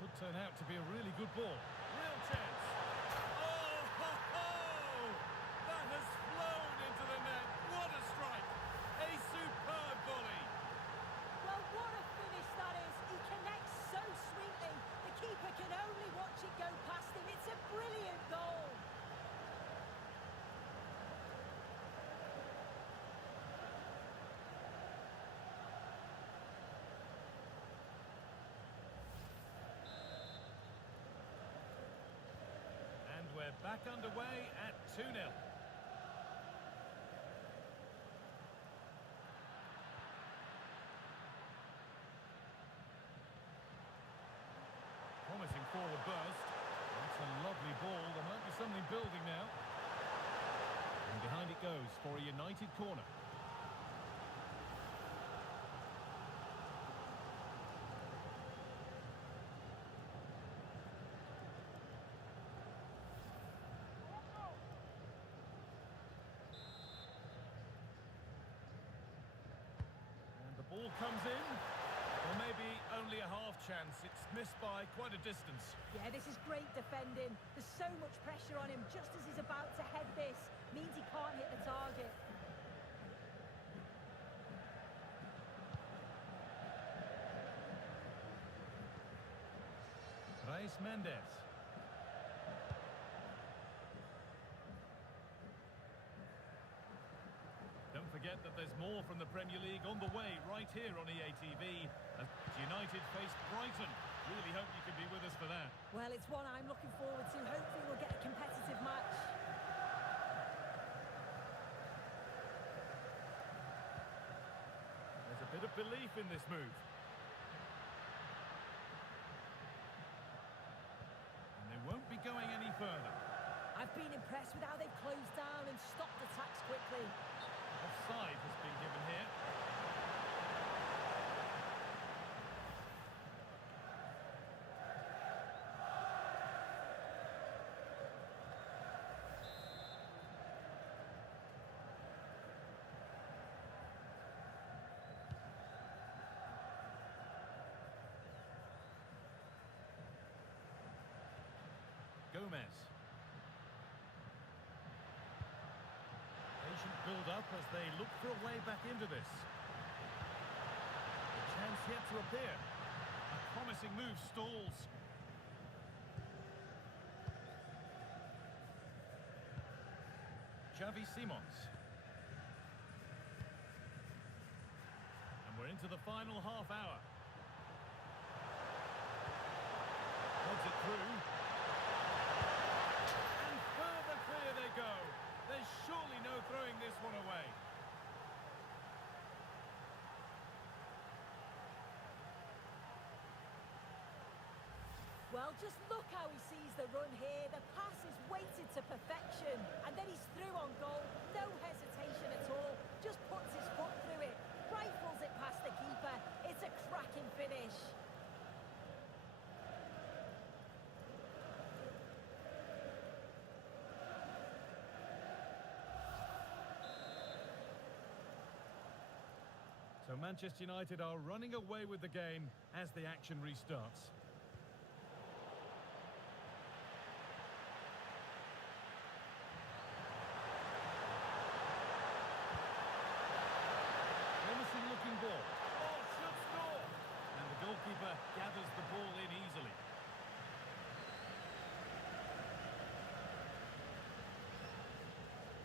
Could turn out to be a really good ball. Real chance. Oh, ho, ho! That has flown into the net. What a strike. A superb volley. Well, what a finish that is. He connects so sweetly. The keeper can only watch it go past him. It's a brilliant goal. We're back underway at 2-0. Promising forward burst. That's a lovely ball. There might be something building now. And behind it goes for a United corner. Ball comes in, or maybe only a half chance. It's missed by quite a distance. Yeah, this is great defending. There's so much pressure on him just as he's about to head this. Means he can't hit the target. Reis Mendes. Don't forget that there's more from the Premier League on the way right here on EA TV as United face Brighton. Really hope you can be with us for that. Well, it's one I'm looking forward to. Hopefully we'll get a competitive match. There's a bit of belief in this move. And they won't be going any further. I've been impressed with how they've closed down and stopped attacks quickly. Offside has been given here. Gomez. Build up as they look for a way back into this. A chance yet to appear. A promising move stalls. Xavi Simons. And we're into the final half hour. Holds it through. And further clear they go. There's surely no throwing this one away. Well, just look how he sees the run here. The pass is weighted to perfection. And then he's through on goal. No hesitation at all. Just puts his foot through it. Rifles it past the keeper. It's a cracking finish. So Manchester United are running away with the game as the action restarts. Promising looking ball. Oh, should score! And the goalkeeper gathers the ball in easily.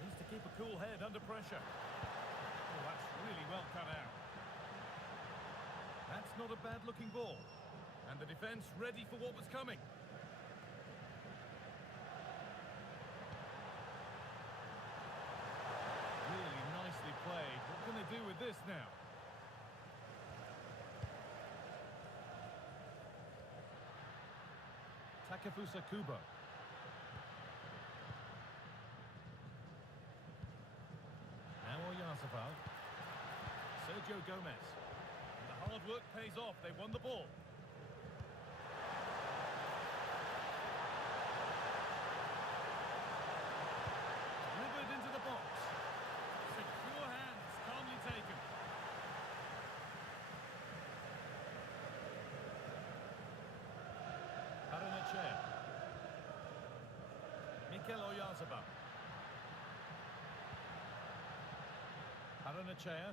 Needs to keep a cool head under pressure. Oh, that's really well cut out. That's not a bad-looking ball. And the defence ready for what was coming. Really nicely played. What can this now. Takefusa Kubo. Now Oyarzabal. Sergio Gomez. And the hard work pays off. They won the ball. Delivered into the box. Secure hands, calmly taken. Chair. Mikel Oyarzabal. Chair.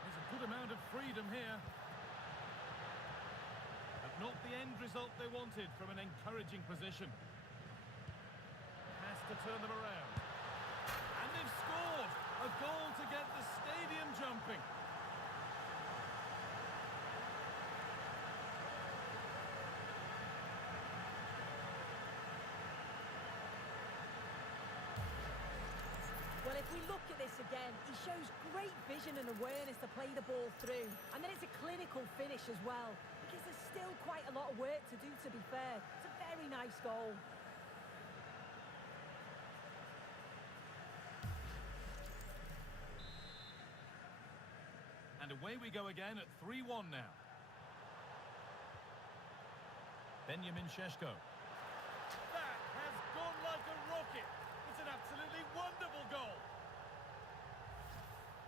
There's a good amount of freedom here. But not the end result they wanted from an encouraging position. Has to turn them around. And they've scored! A goal to get the stadium jumping. Well, if we look at this again, he shows great vision and awareness to play the ball through. And then it's a clinical finish as well, because there's still quite a lot of work to do, to be fair. It's a very nice goal. And away we go again at 3-1 now. Benjamin Šeško. That has gone like a rocket. It's an absolutely wonderful goal.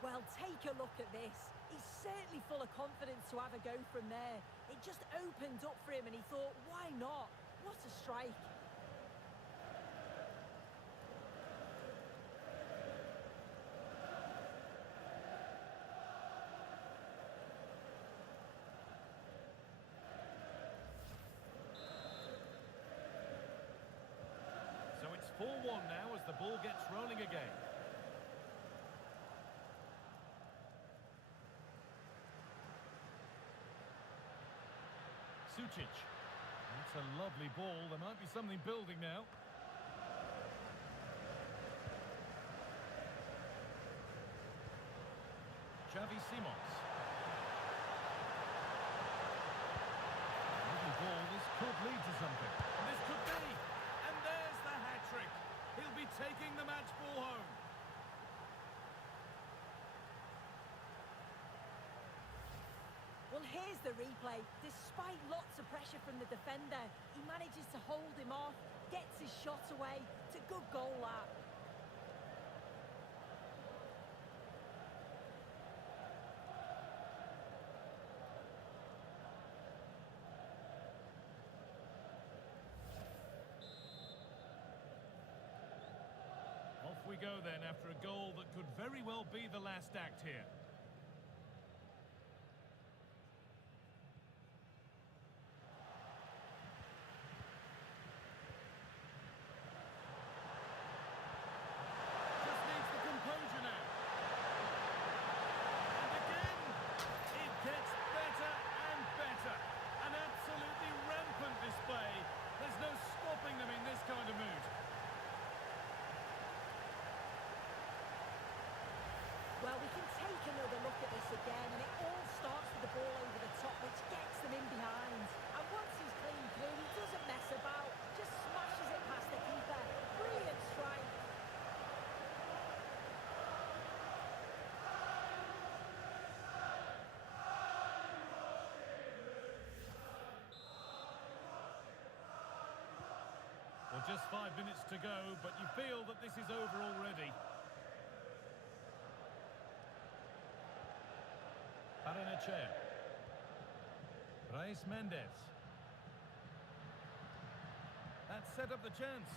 Well, take a look at this. He's certainly full of confidence to have a go from there. It just opened up for him and he thought, why not? What a strike. So it's 4-1 now as the ball gets rolling again. Sucic. That's a lovely ball. There might be something building now. Xavi Simons. Lovely ball. This could lead to something. And this could be. And there's the hat-trick. He'll be taking the match ball home. Well, here's the replay. Despite lots of pressure from the defender, he manages to hold him off, gets his shot away. It's a good goal, that. Off we go then after a goal that could very well be the last act here. Well, we can take another look at this again, and it all starts with the ball over the top, which gets them in behind. And once he's clean through, he doesn't mess about, just smashes it past the keeper. Brilliant strike. Well, just 5 minutes to go, but you feel that this is over already. Chair. Brais Mendes. That set up the chance.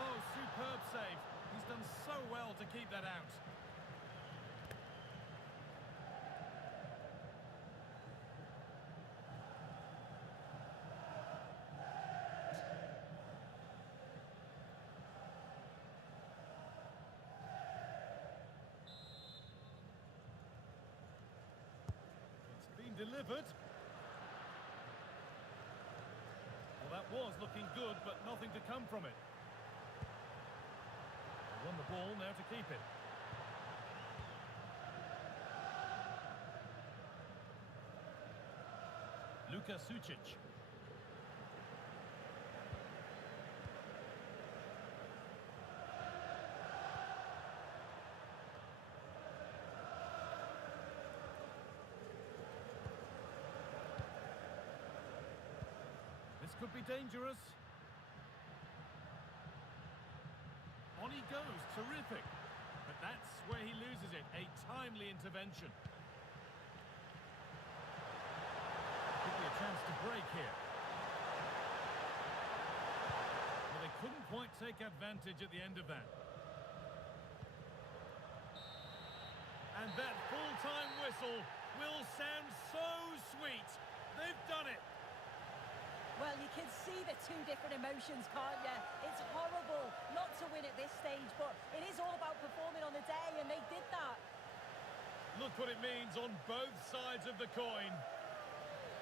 Oh, superb save. He's done so well to keep that out. Delivered. Well, that was looking good, but nothing to come from it. They won the ball, now to keep it. Luka Sucic. This could be dangerous. On he goes, terrific. But that's where he loses it, a timely intervention. Could be a chance to break here. Well, they couldn't quite take advantage at the end of that. And that full-time whistle will sound so sweet. They've done it. Well, you can see the two different emotions, can't you? It's horrible not to win at this stage, but it is all about performing on the day, and they did that. Look what it means on both sides of the coin.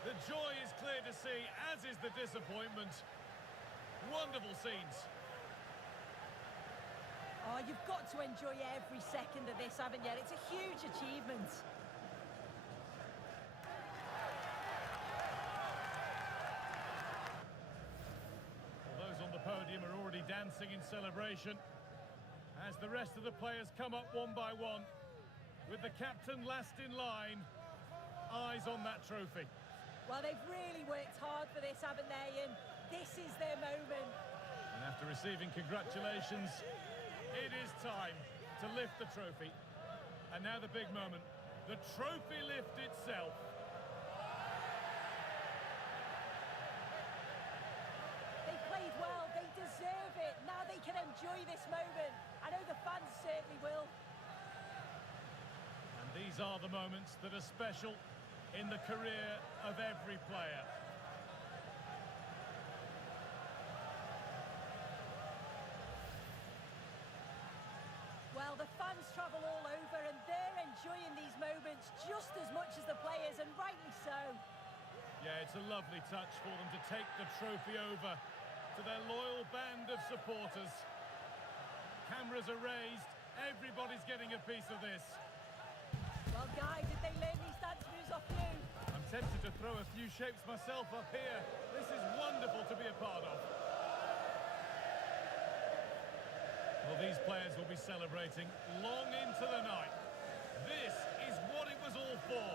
The joy is clear to see, as is the disappointment. Wonderful scenes. Oh, you've got to enjoy every second of this, haven't you? It's a huge achievement. Podium are already dancing in celebration as the rest of the players come up one by one, with the captain last in line, eyes on that trophy. Well, they've really worked hard for this, haven't they? And this is their moment. And after receiving congratulations, it is time to lift the trophy. And now the big moment, the trophy lift itself. Well, they deserve it. Now they can enjoy this moment. I know the fans certainly will. And these are the moments that are special in the career of every player. Well, the fans travel all over and they're enjoying these moments just as much as the players, and rightly so. Yeah, it's a lovely touch for them to take the trophy over to their loyal band of supporters. Cameras are raised, everybody's getting a piece of this. Well, Guy, did they learn these dance moves off you? I'm tempted to throw a few shapes myself up here. This is wonderful to be a part of. Well, these players will be celebrating long into the night. This is what it was all for.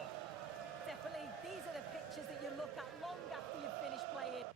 Definitely, these are the pictures that you look at long after you've finished playing.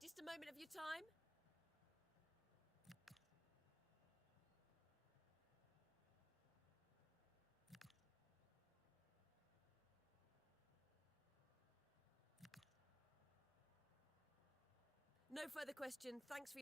Just a moment of your time. No further questions. Thanks for...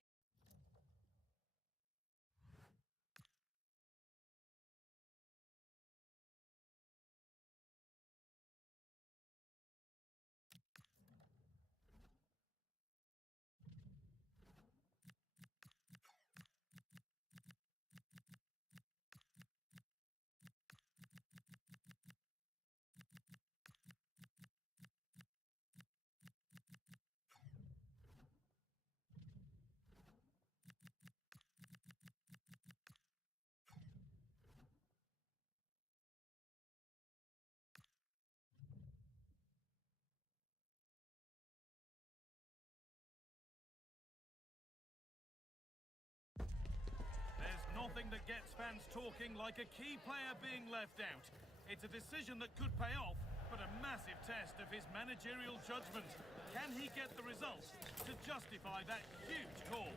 Nothing that gets fans talking like a key player being left out. It's a decision that could pay off, but a massive test of his managerial judgment. Can he get the results to justify that huge call?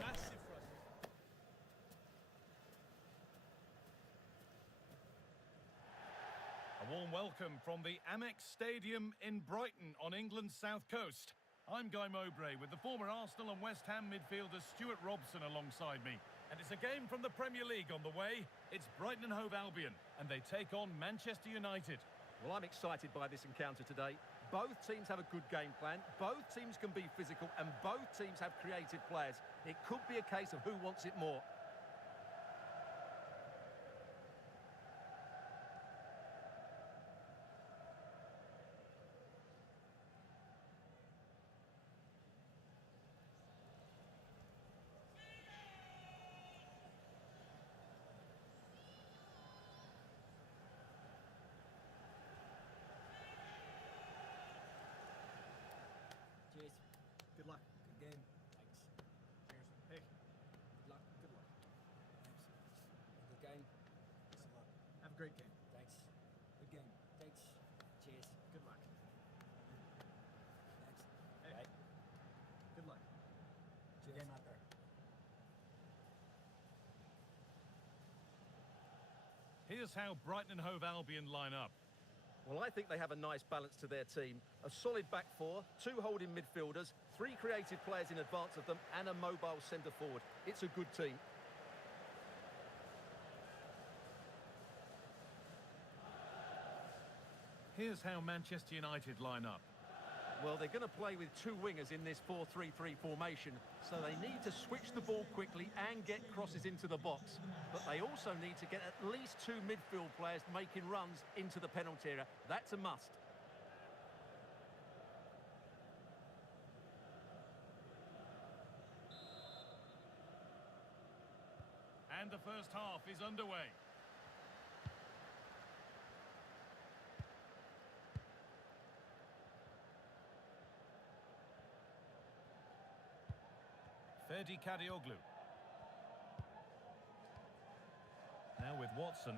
Massive frustration. A warm welcome from the Amex Stadium in Brighton on England's south coast. I'm Guy Mowbray with the former Arsenal and West Ham midfielder Stuart Robson alongside me. And it's a game from the Premier League on the way. It's Brighton and Hove Albion, and they take on Manchester United. Well, I'm excited by this encounter today. Both teams have a good game plan, both teams can be physical, and both teams have creative players. It could be a case of who wants it more. Cheers. Good luck. Good game. Thanks. Cheers. Hey, Good luck. good luck. Thanks. Good game. Thanks a lot. Have a great game. Thanks. Good game. Thanks. Cheers. Good luck. Thanks. Hey, Bye. good luck. Cheers. Game out there. Here's how Brighton and Hove Albion line up. Well, I think they have a nice balance to their team. A solid back four, two holding midfielders, three creative players in advance of them, and a mobile centre forward. It's a good team. Here's how Manchester United line up. Well, they're going to play with two wingers in this 4-3-3 formation, so they need to switch the ball quickly and get crosses into the box. But they also need to get at least two midfield players making runs into the penalty area. That's a must. And the first half is underway. Ferdi Kadioglu. Now with Watson.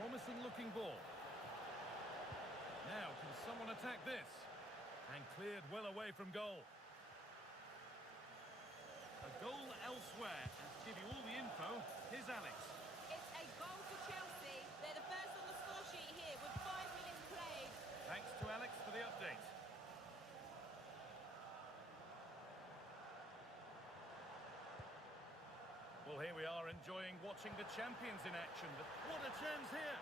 Promising looking ball. Now can someone attack this? And cleared well away from goal. A goal elsewhere. And to give you all the info, here's Alex. It's a goal for Chelsea. They're the first on the score sheet here with 5 minutes played. Thanks to Alex for the update. Well, here we are enjoying watching the champions in action. But what a chance here.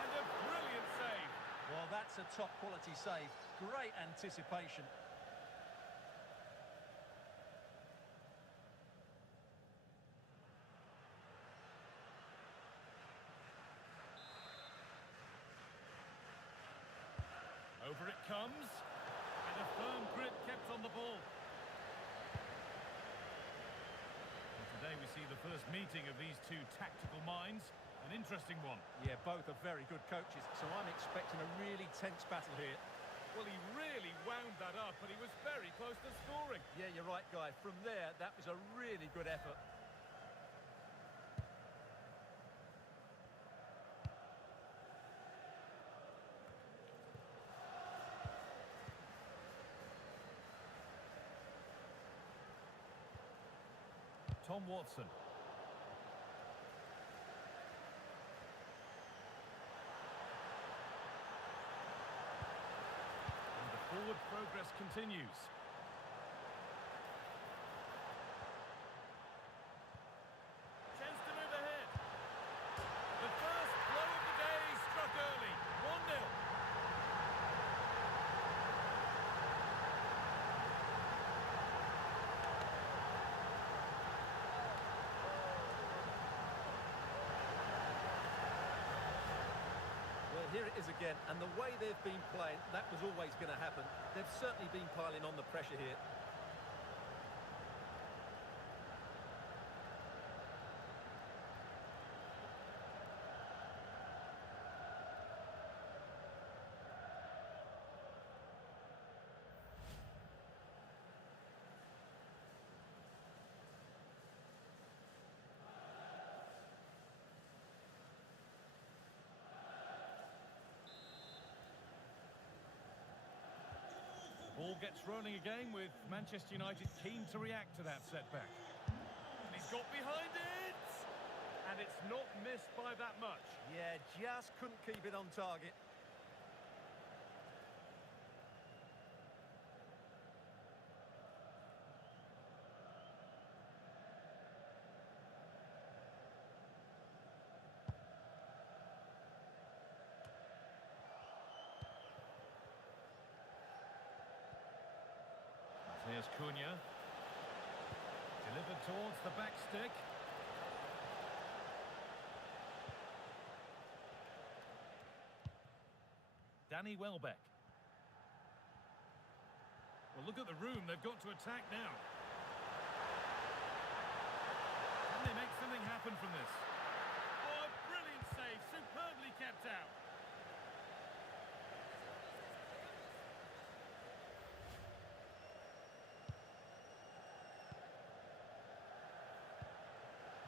And a brilliant save. Well, that's a top quality save. Great anticipation. Over it comes. And a firm grip kept on the ball. And today we see the first meeting of these two tactical minds. An interesting one. Yeah, both are very good coaches, so I'm expecting a really tense battle here. Well, he really wound that up, and he was very close to scoring. Yeah, you're right, Guy. From there, that was a really good effort. Tom Watson. And the forward progress continues. Chance to move ahead. The first blow of the day struck early. 1-0. Well, here it is again, and the way they've been playing, that was always going to happen. They've certainly been piling on the pressure here. gets rolling again with Manchester United keen to react to that setback. And he's got behind it! And it's not missed by that much. Yeah, just couldn't keep it on target. Here's Cunha. Delivered towards the back stick. Danny Welbeck. Well, look at the room they've got to attack now. Can they make something happen from this? Oh, a brilliant save, superbly kept out.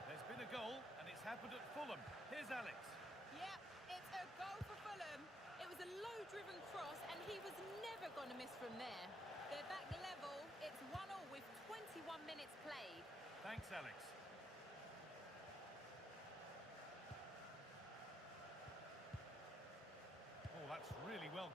There's been a goal, and it's happened at Fulham. Here's Alex. Yep, it's a goal for Fulham. It was a low-driven cross, and he was never going to miss from there. They're back level. It's 1-1 with 21 minutes played. Thanks, Alex. Oh, that's really well.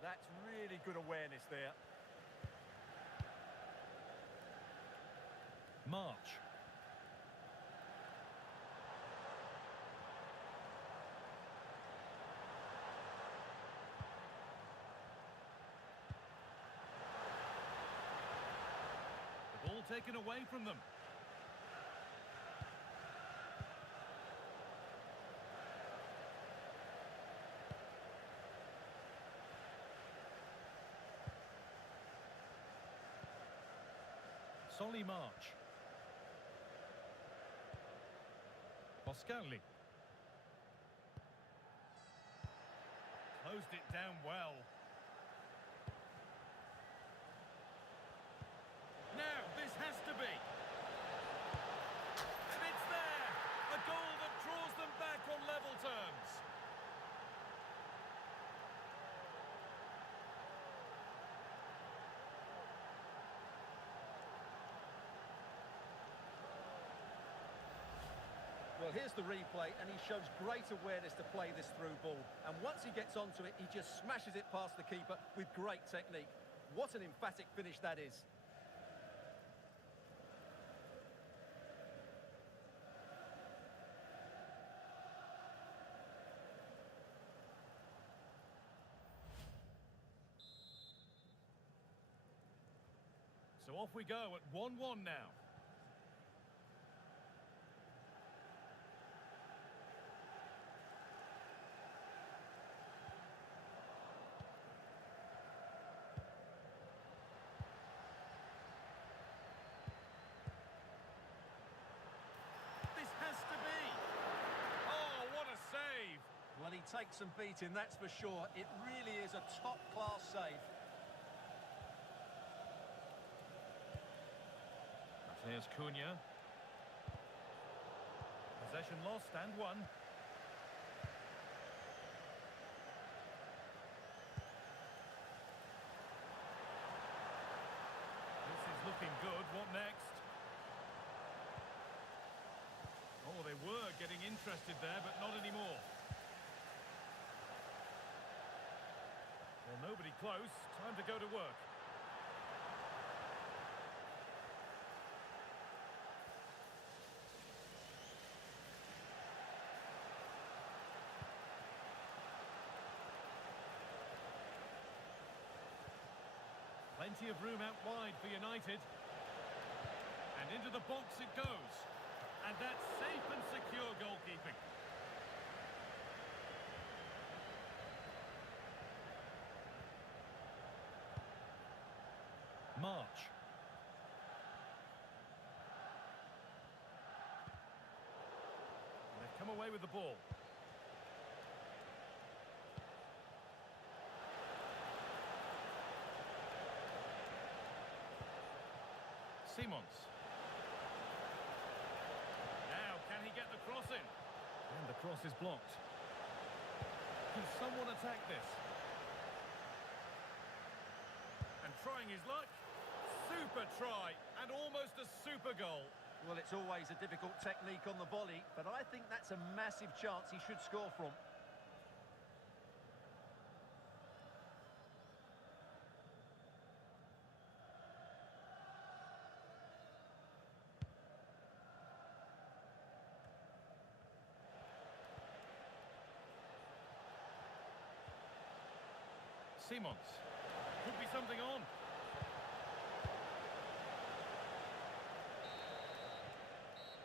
That's really good awareness there. March. The ball taken away from them. Solly March. Boscali. Closed it down well. Now, this has to be. And it's there. A goal that draws them back on level terms. Well, here's the replay, and he shows great awareness to play this through ball. And once he gets onto it, he just smashes it past the keeper with great technique. What an emphatic finish that is. So off we go at 1-1 now. take some beating, that's for sure. It really is a top-class save. Here's Cunha. Possession lost and won. This is looking good. What next? Oh, they were getting interested there, but not anymore. Well, nobody close. Time to go to work. Plenty of room out wide for United. And into the box it goes. And that's safe and secure goalkeeping. March. They've come away with the ball. Simons. Now, can he get the cross in? And the cross is blocked. Can someone attack this? And trying his luck. Super try, and almost a super goal. Well, it's always a difficult technique on the volley, but I think that's a massive chance he should score from. Simons. Could be something on.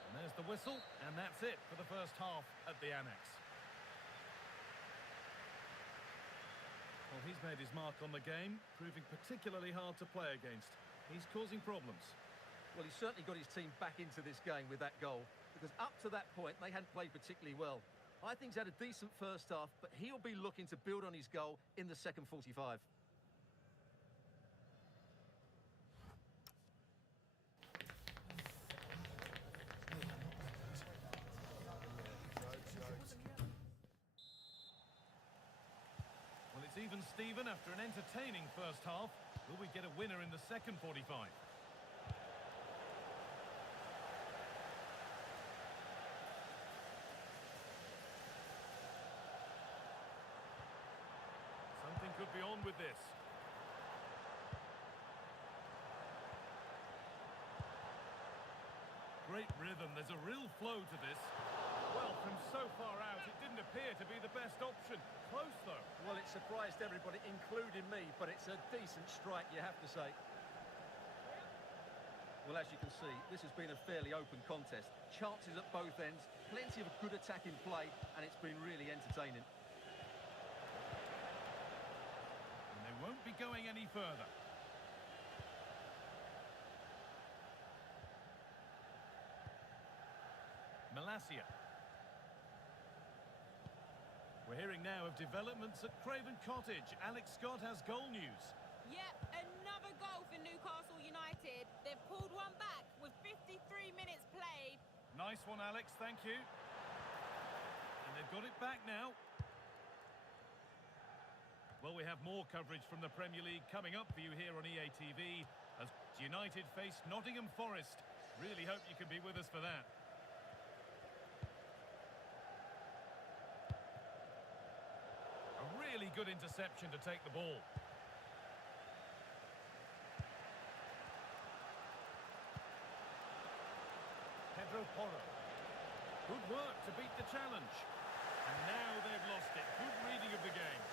And there's the whistle, and that's it for the first half at the Annex. Well, he's made his mark on the game, proving particularly hard to play against. He's causing problems. Well, he's certainly got his team back into this game with that goal, because up to that point, they hadn't played particularly well. I think he's had a decent first half, but he'll be looking to build on his goal in the second 45. Well, it's even Steven after an entertaining first half. Will we get a winner in the second 45? Could be on with this. Great rhythm, there's a real flow to this. Well, from so far out, it didn't appear to be the best option. Close, though. Well, it surprised everybody, including me, but it's a decent strike, you have to say. Well, as you can see, this has been a fairly open contest. Chances at both ends, plenty of good attack in play, and it's been really entertaining. Won't be going any further. Malacia. We're hearing now of developments at Craven Cottage. Alex Scott has goal news. Yep, another goal for Newcastle United. They've pulled one back with 53 minutes played. Nice one, Alex, thank you. And they've got it back now. Well, we have more coverage from the Premier League coming up for you here on EA TV as United face Nottingham Forest. Really hope you can be with us for that. A really good interception to take the ball. Pedro Porro. Good work to beat the challenge. And now they've lost it. Good reading of the game.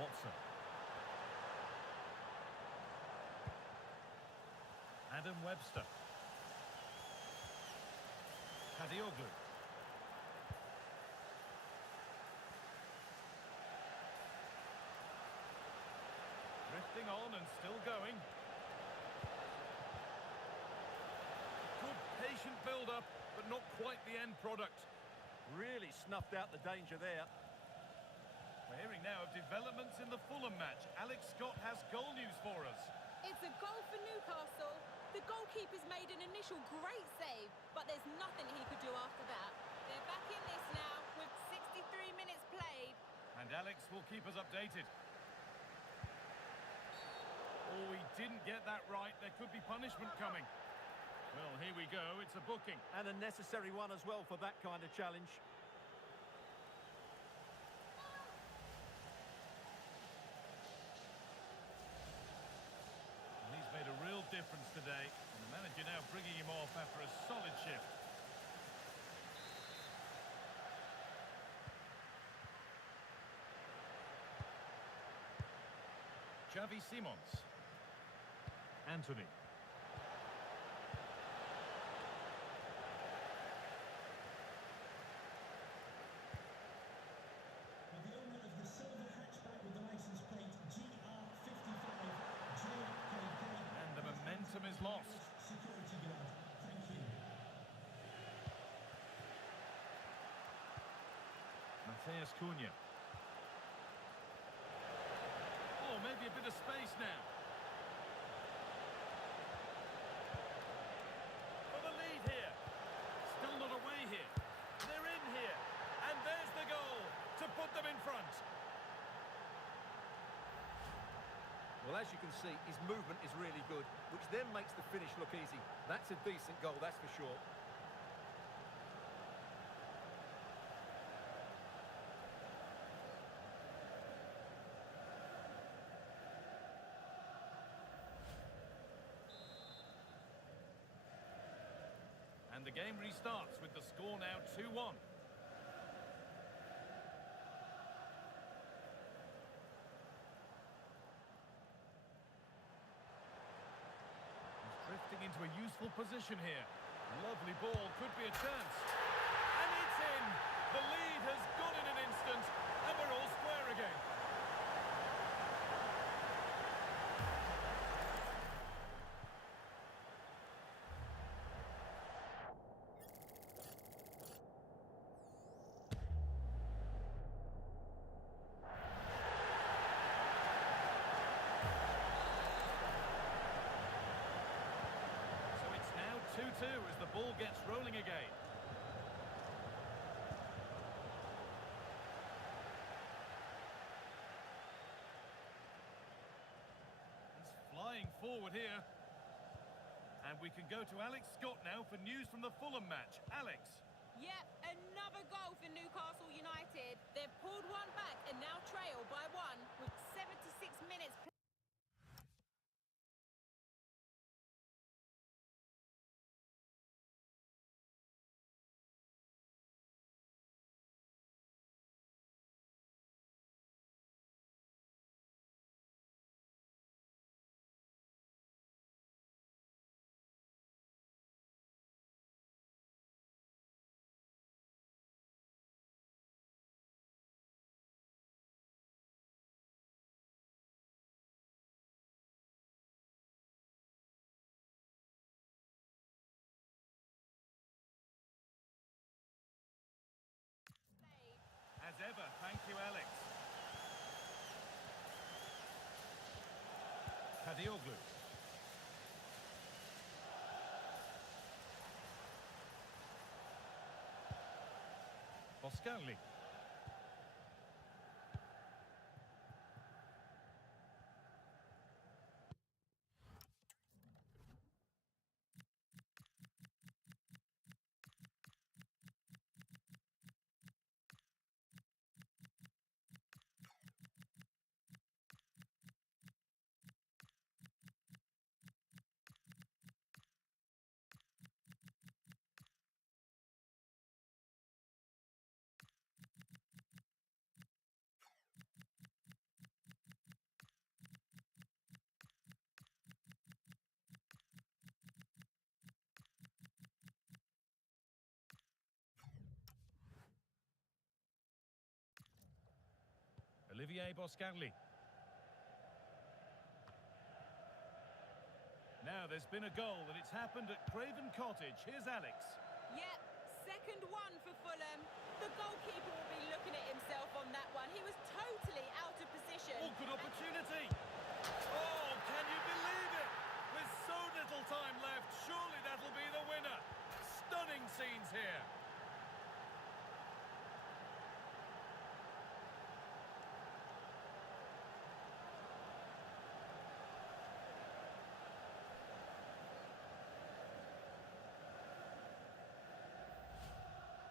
Watson. Adam Webster. Kadioglu. still going. Good patient build-up, but not quite the end product. Really snuffed out the danger there. We're hearing now of developments in the Fulham match. Alex Scott has goal news for us. It's a goal for Newcastle. The goalkeeper's made an initial great save, but there's nothing he could do after that. They're back in this now with 63 minutes played. And Alex will keep us updated. Oh, he didn't get that right. There could be punishment coming. Well, here we go. It's a booking. And a necessary one as well for that kind of challenge. And he's made a real difference today. And the manager now bringing him off after a solid shift. Xavi Simons. Anthony. The owner of the silver hatchback with the license plate GR55 JKK. And the momentum is lost. Security guard. Thank you. Mateus Cunha. Oh, maybe a bit of space now. For the lead here. Still not away here. They're in here. And there's the goal to put them in front. Well, as you can see, his movement is really good, which then makes the finish look easy. That's a decent goal, that's for sure. And the game restarts with the score now 2-1. Drifting into a useful position here. Lovely ball, could be a chance. And it's in! The lead has gone in an instant, and we're all square again. So it's now 2-2 as the ball gets rolling again. He's flying forward here. And we can go to Alex Scott now for news from the Fulham match. Alex. Yep, another goal for Newcastle United. They've pulled one back and now trail by one with 76 minutes. As ever, thank you, Alex. Kadioglu. Boscarli. Olivier Boscarli. there's been a goal, and it's happened at Craven Cottage. Here's Alex. Yep, second one for Fulham. The goalkeeper will be looking at himself on that one. He was totally out of position. Oh, good opportunity. Oh, can you believe it? With so little time left, surely that'll be the winner. Stunning scenes here.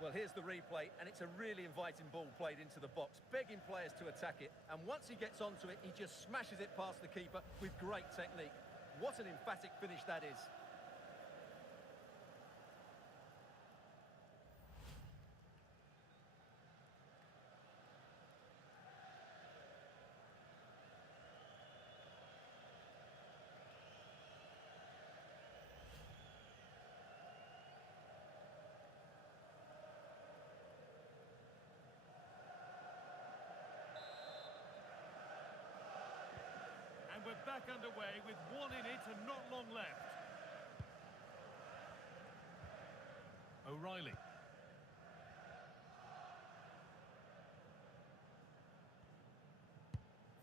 Well, here's the replay, and it's a really inviting ball played into the box, begging players to attack it. And once he gets onto it, he just smashes it past the keeper with great technique. What an emphatic finish that is. And we're back underway with one in it and not long left. O'Reilly.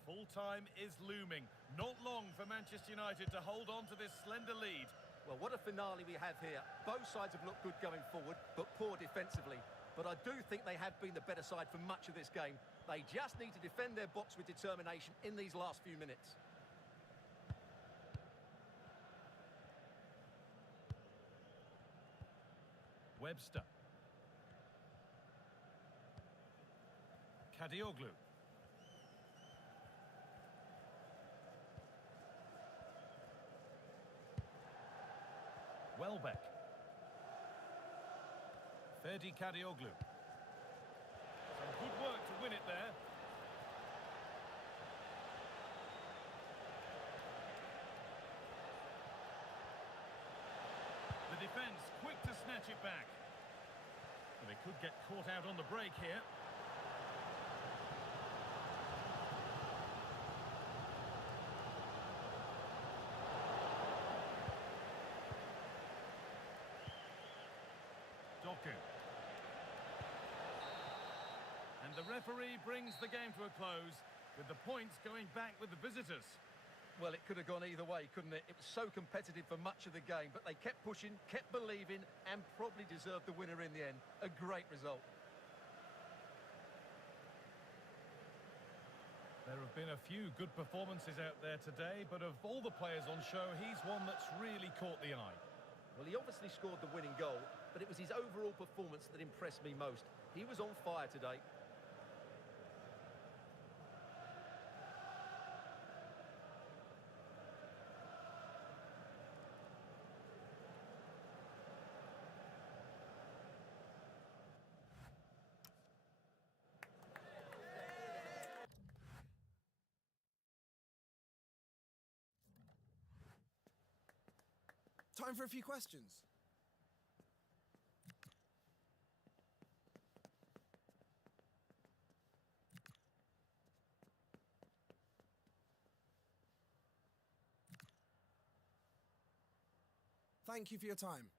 Full time is looming. Not long for Manchester United to hold on to this slender lead. Well, what a finale we have here. Both sides have looked good going forward, but poor defensively. But I do think they have been the better side for much of this game. They just need to defend their box with determination in these last few minutes. Webster. Kadioglu. Welbeck. Ferdi Kadioglu. Some good work to win it there. The defence quick to snatch it back. And they could get caught out on the break here. Doku. And the referee brings the game to a close, with the points going back with the visitors. Well, it could have gone either way, couldn't it? It was so competitive for much of the game, but they kept pushing, kept believing, and probably deserved the winner in the end. A great result. There have been a few good performances out there today, but of all the players on show, he's one that's really caught the eye. Well, he obviously scored the winning goal, but it was his overall performance that impressed me most. He was on fire today. Time for a few questions. Thank you for your time.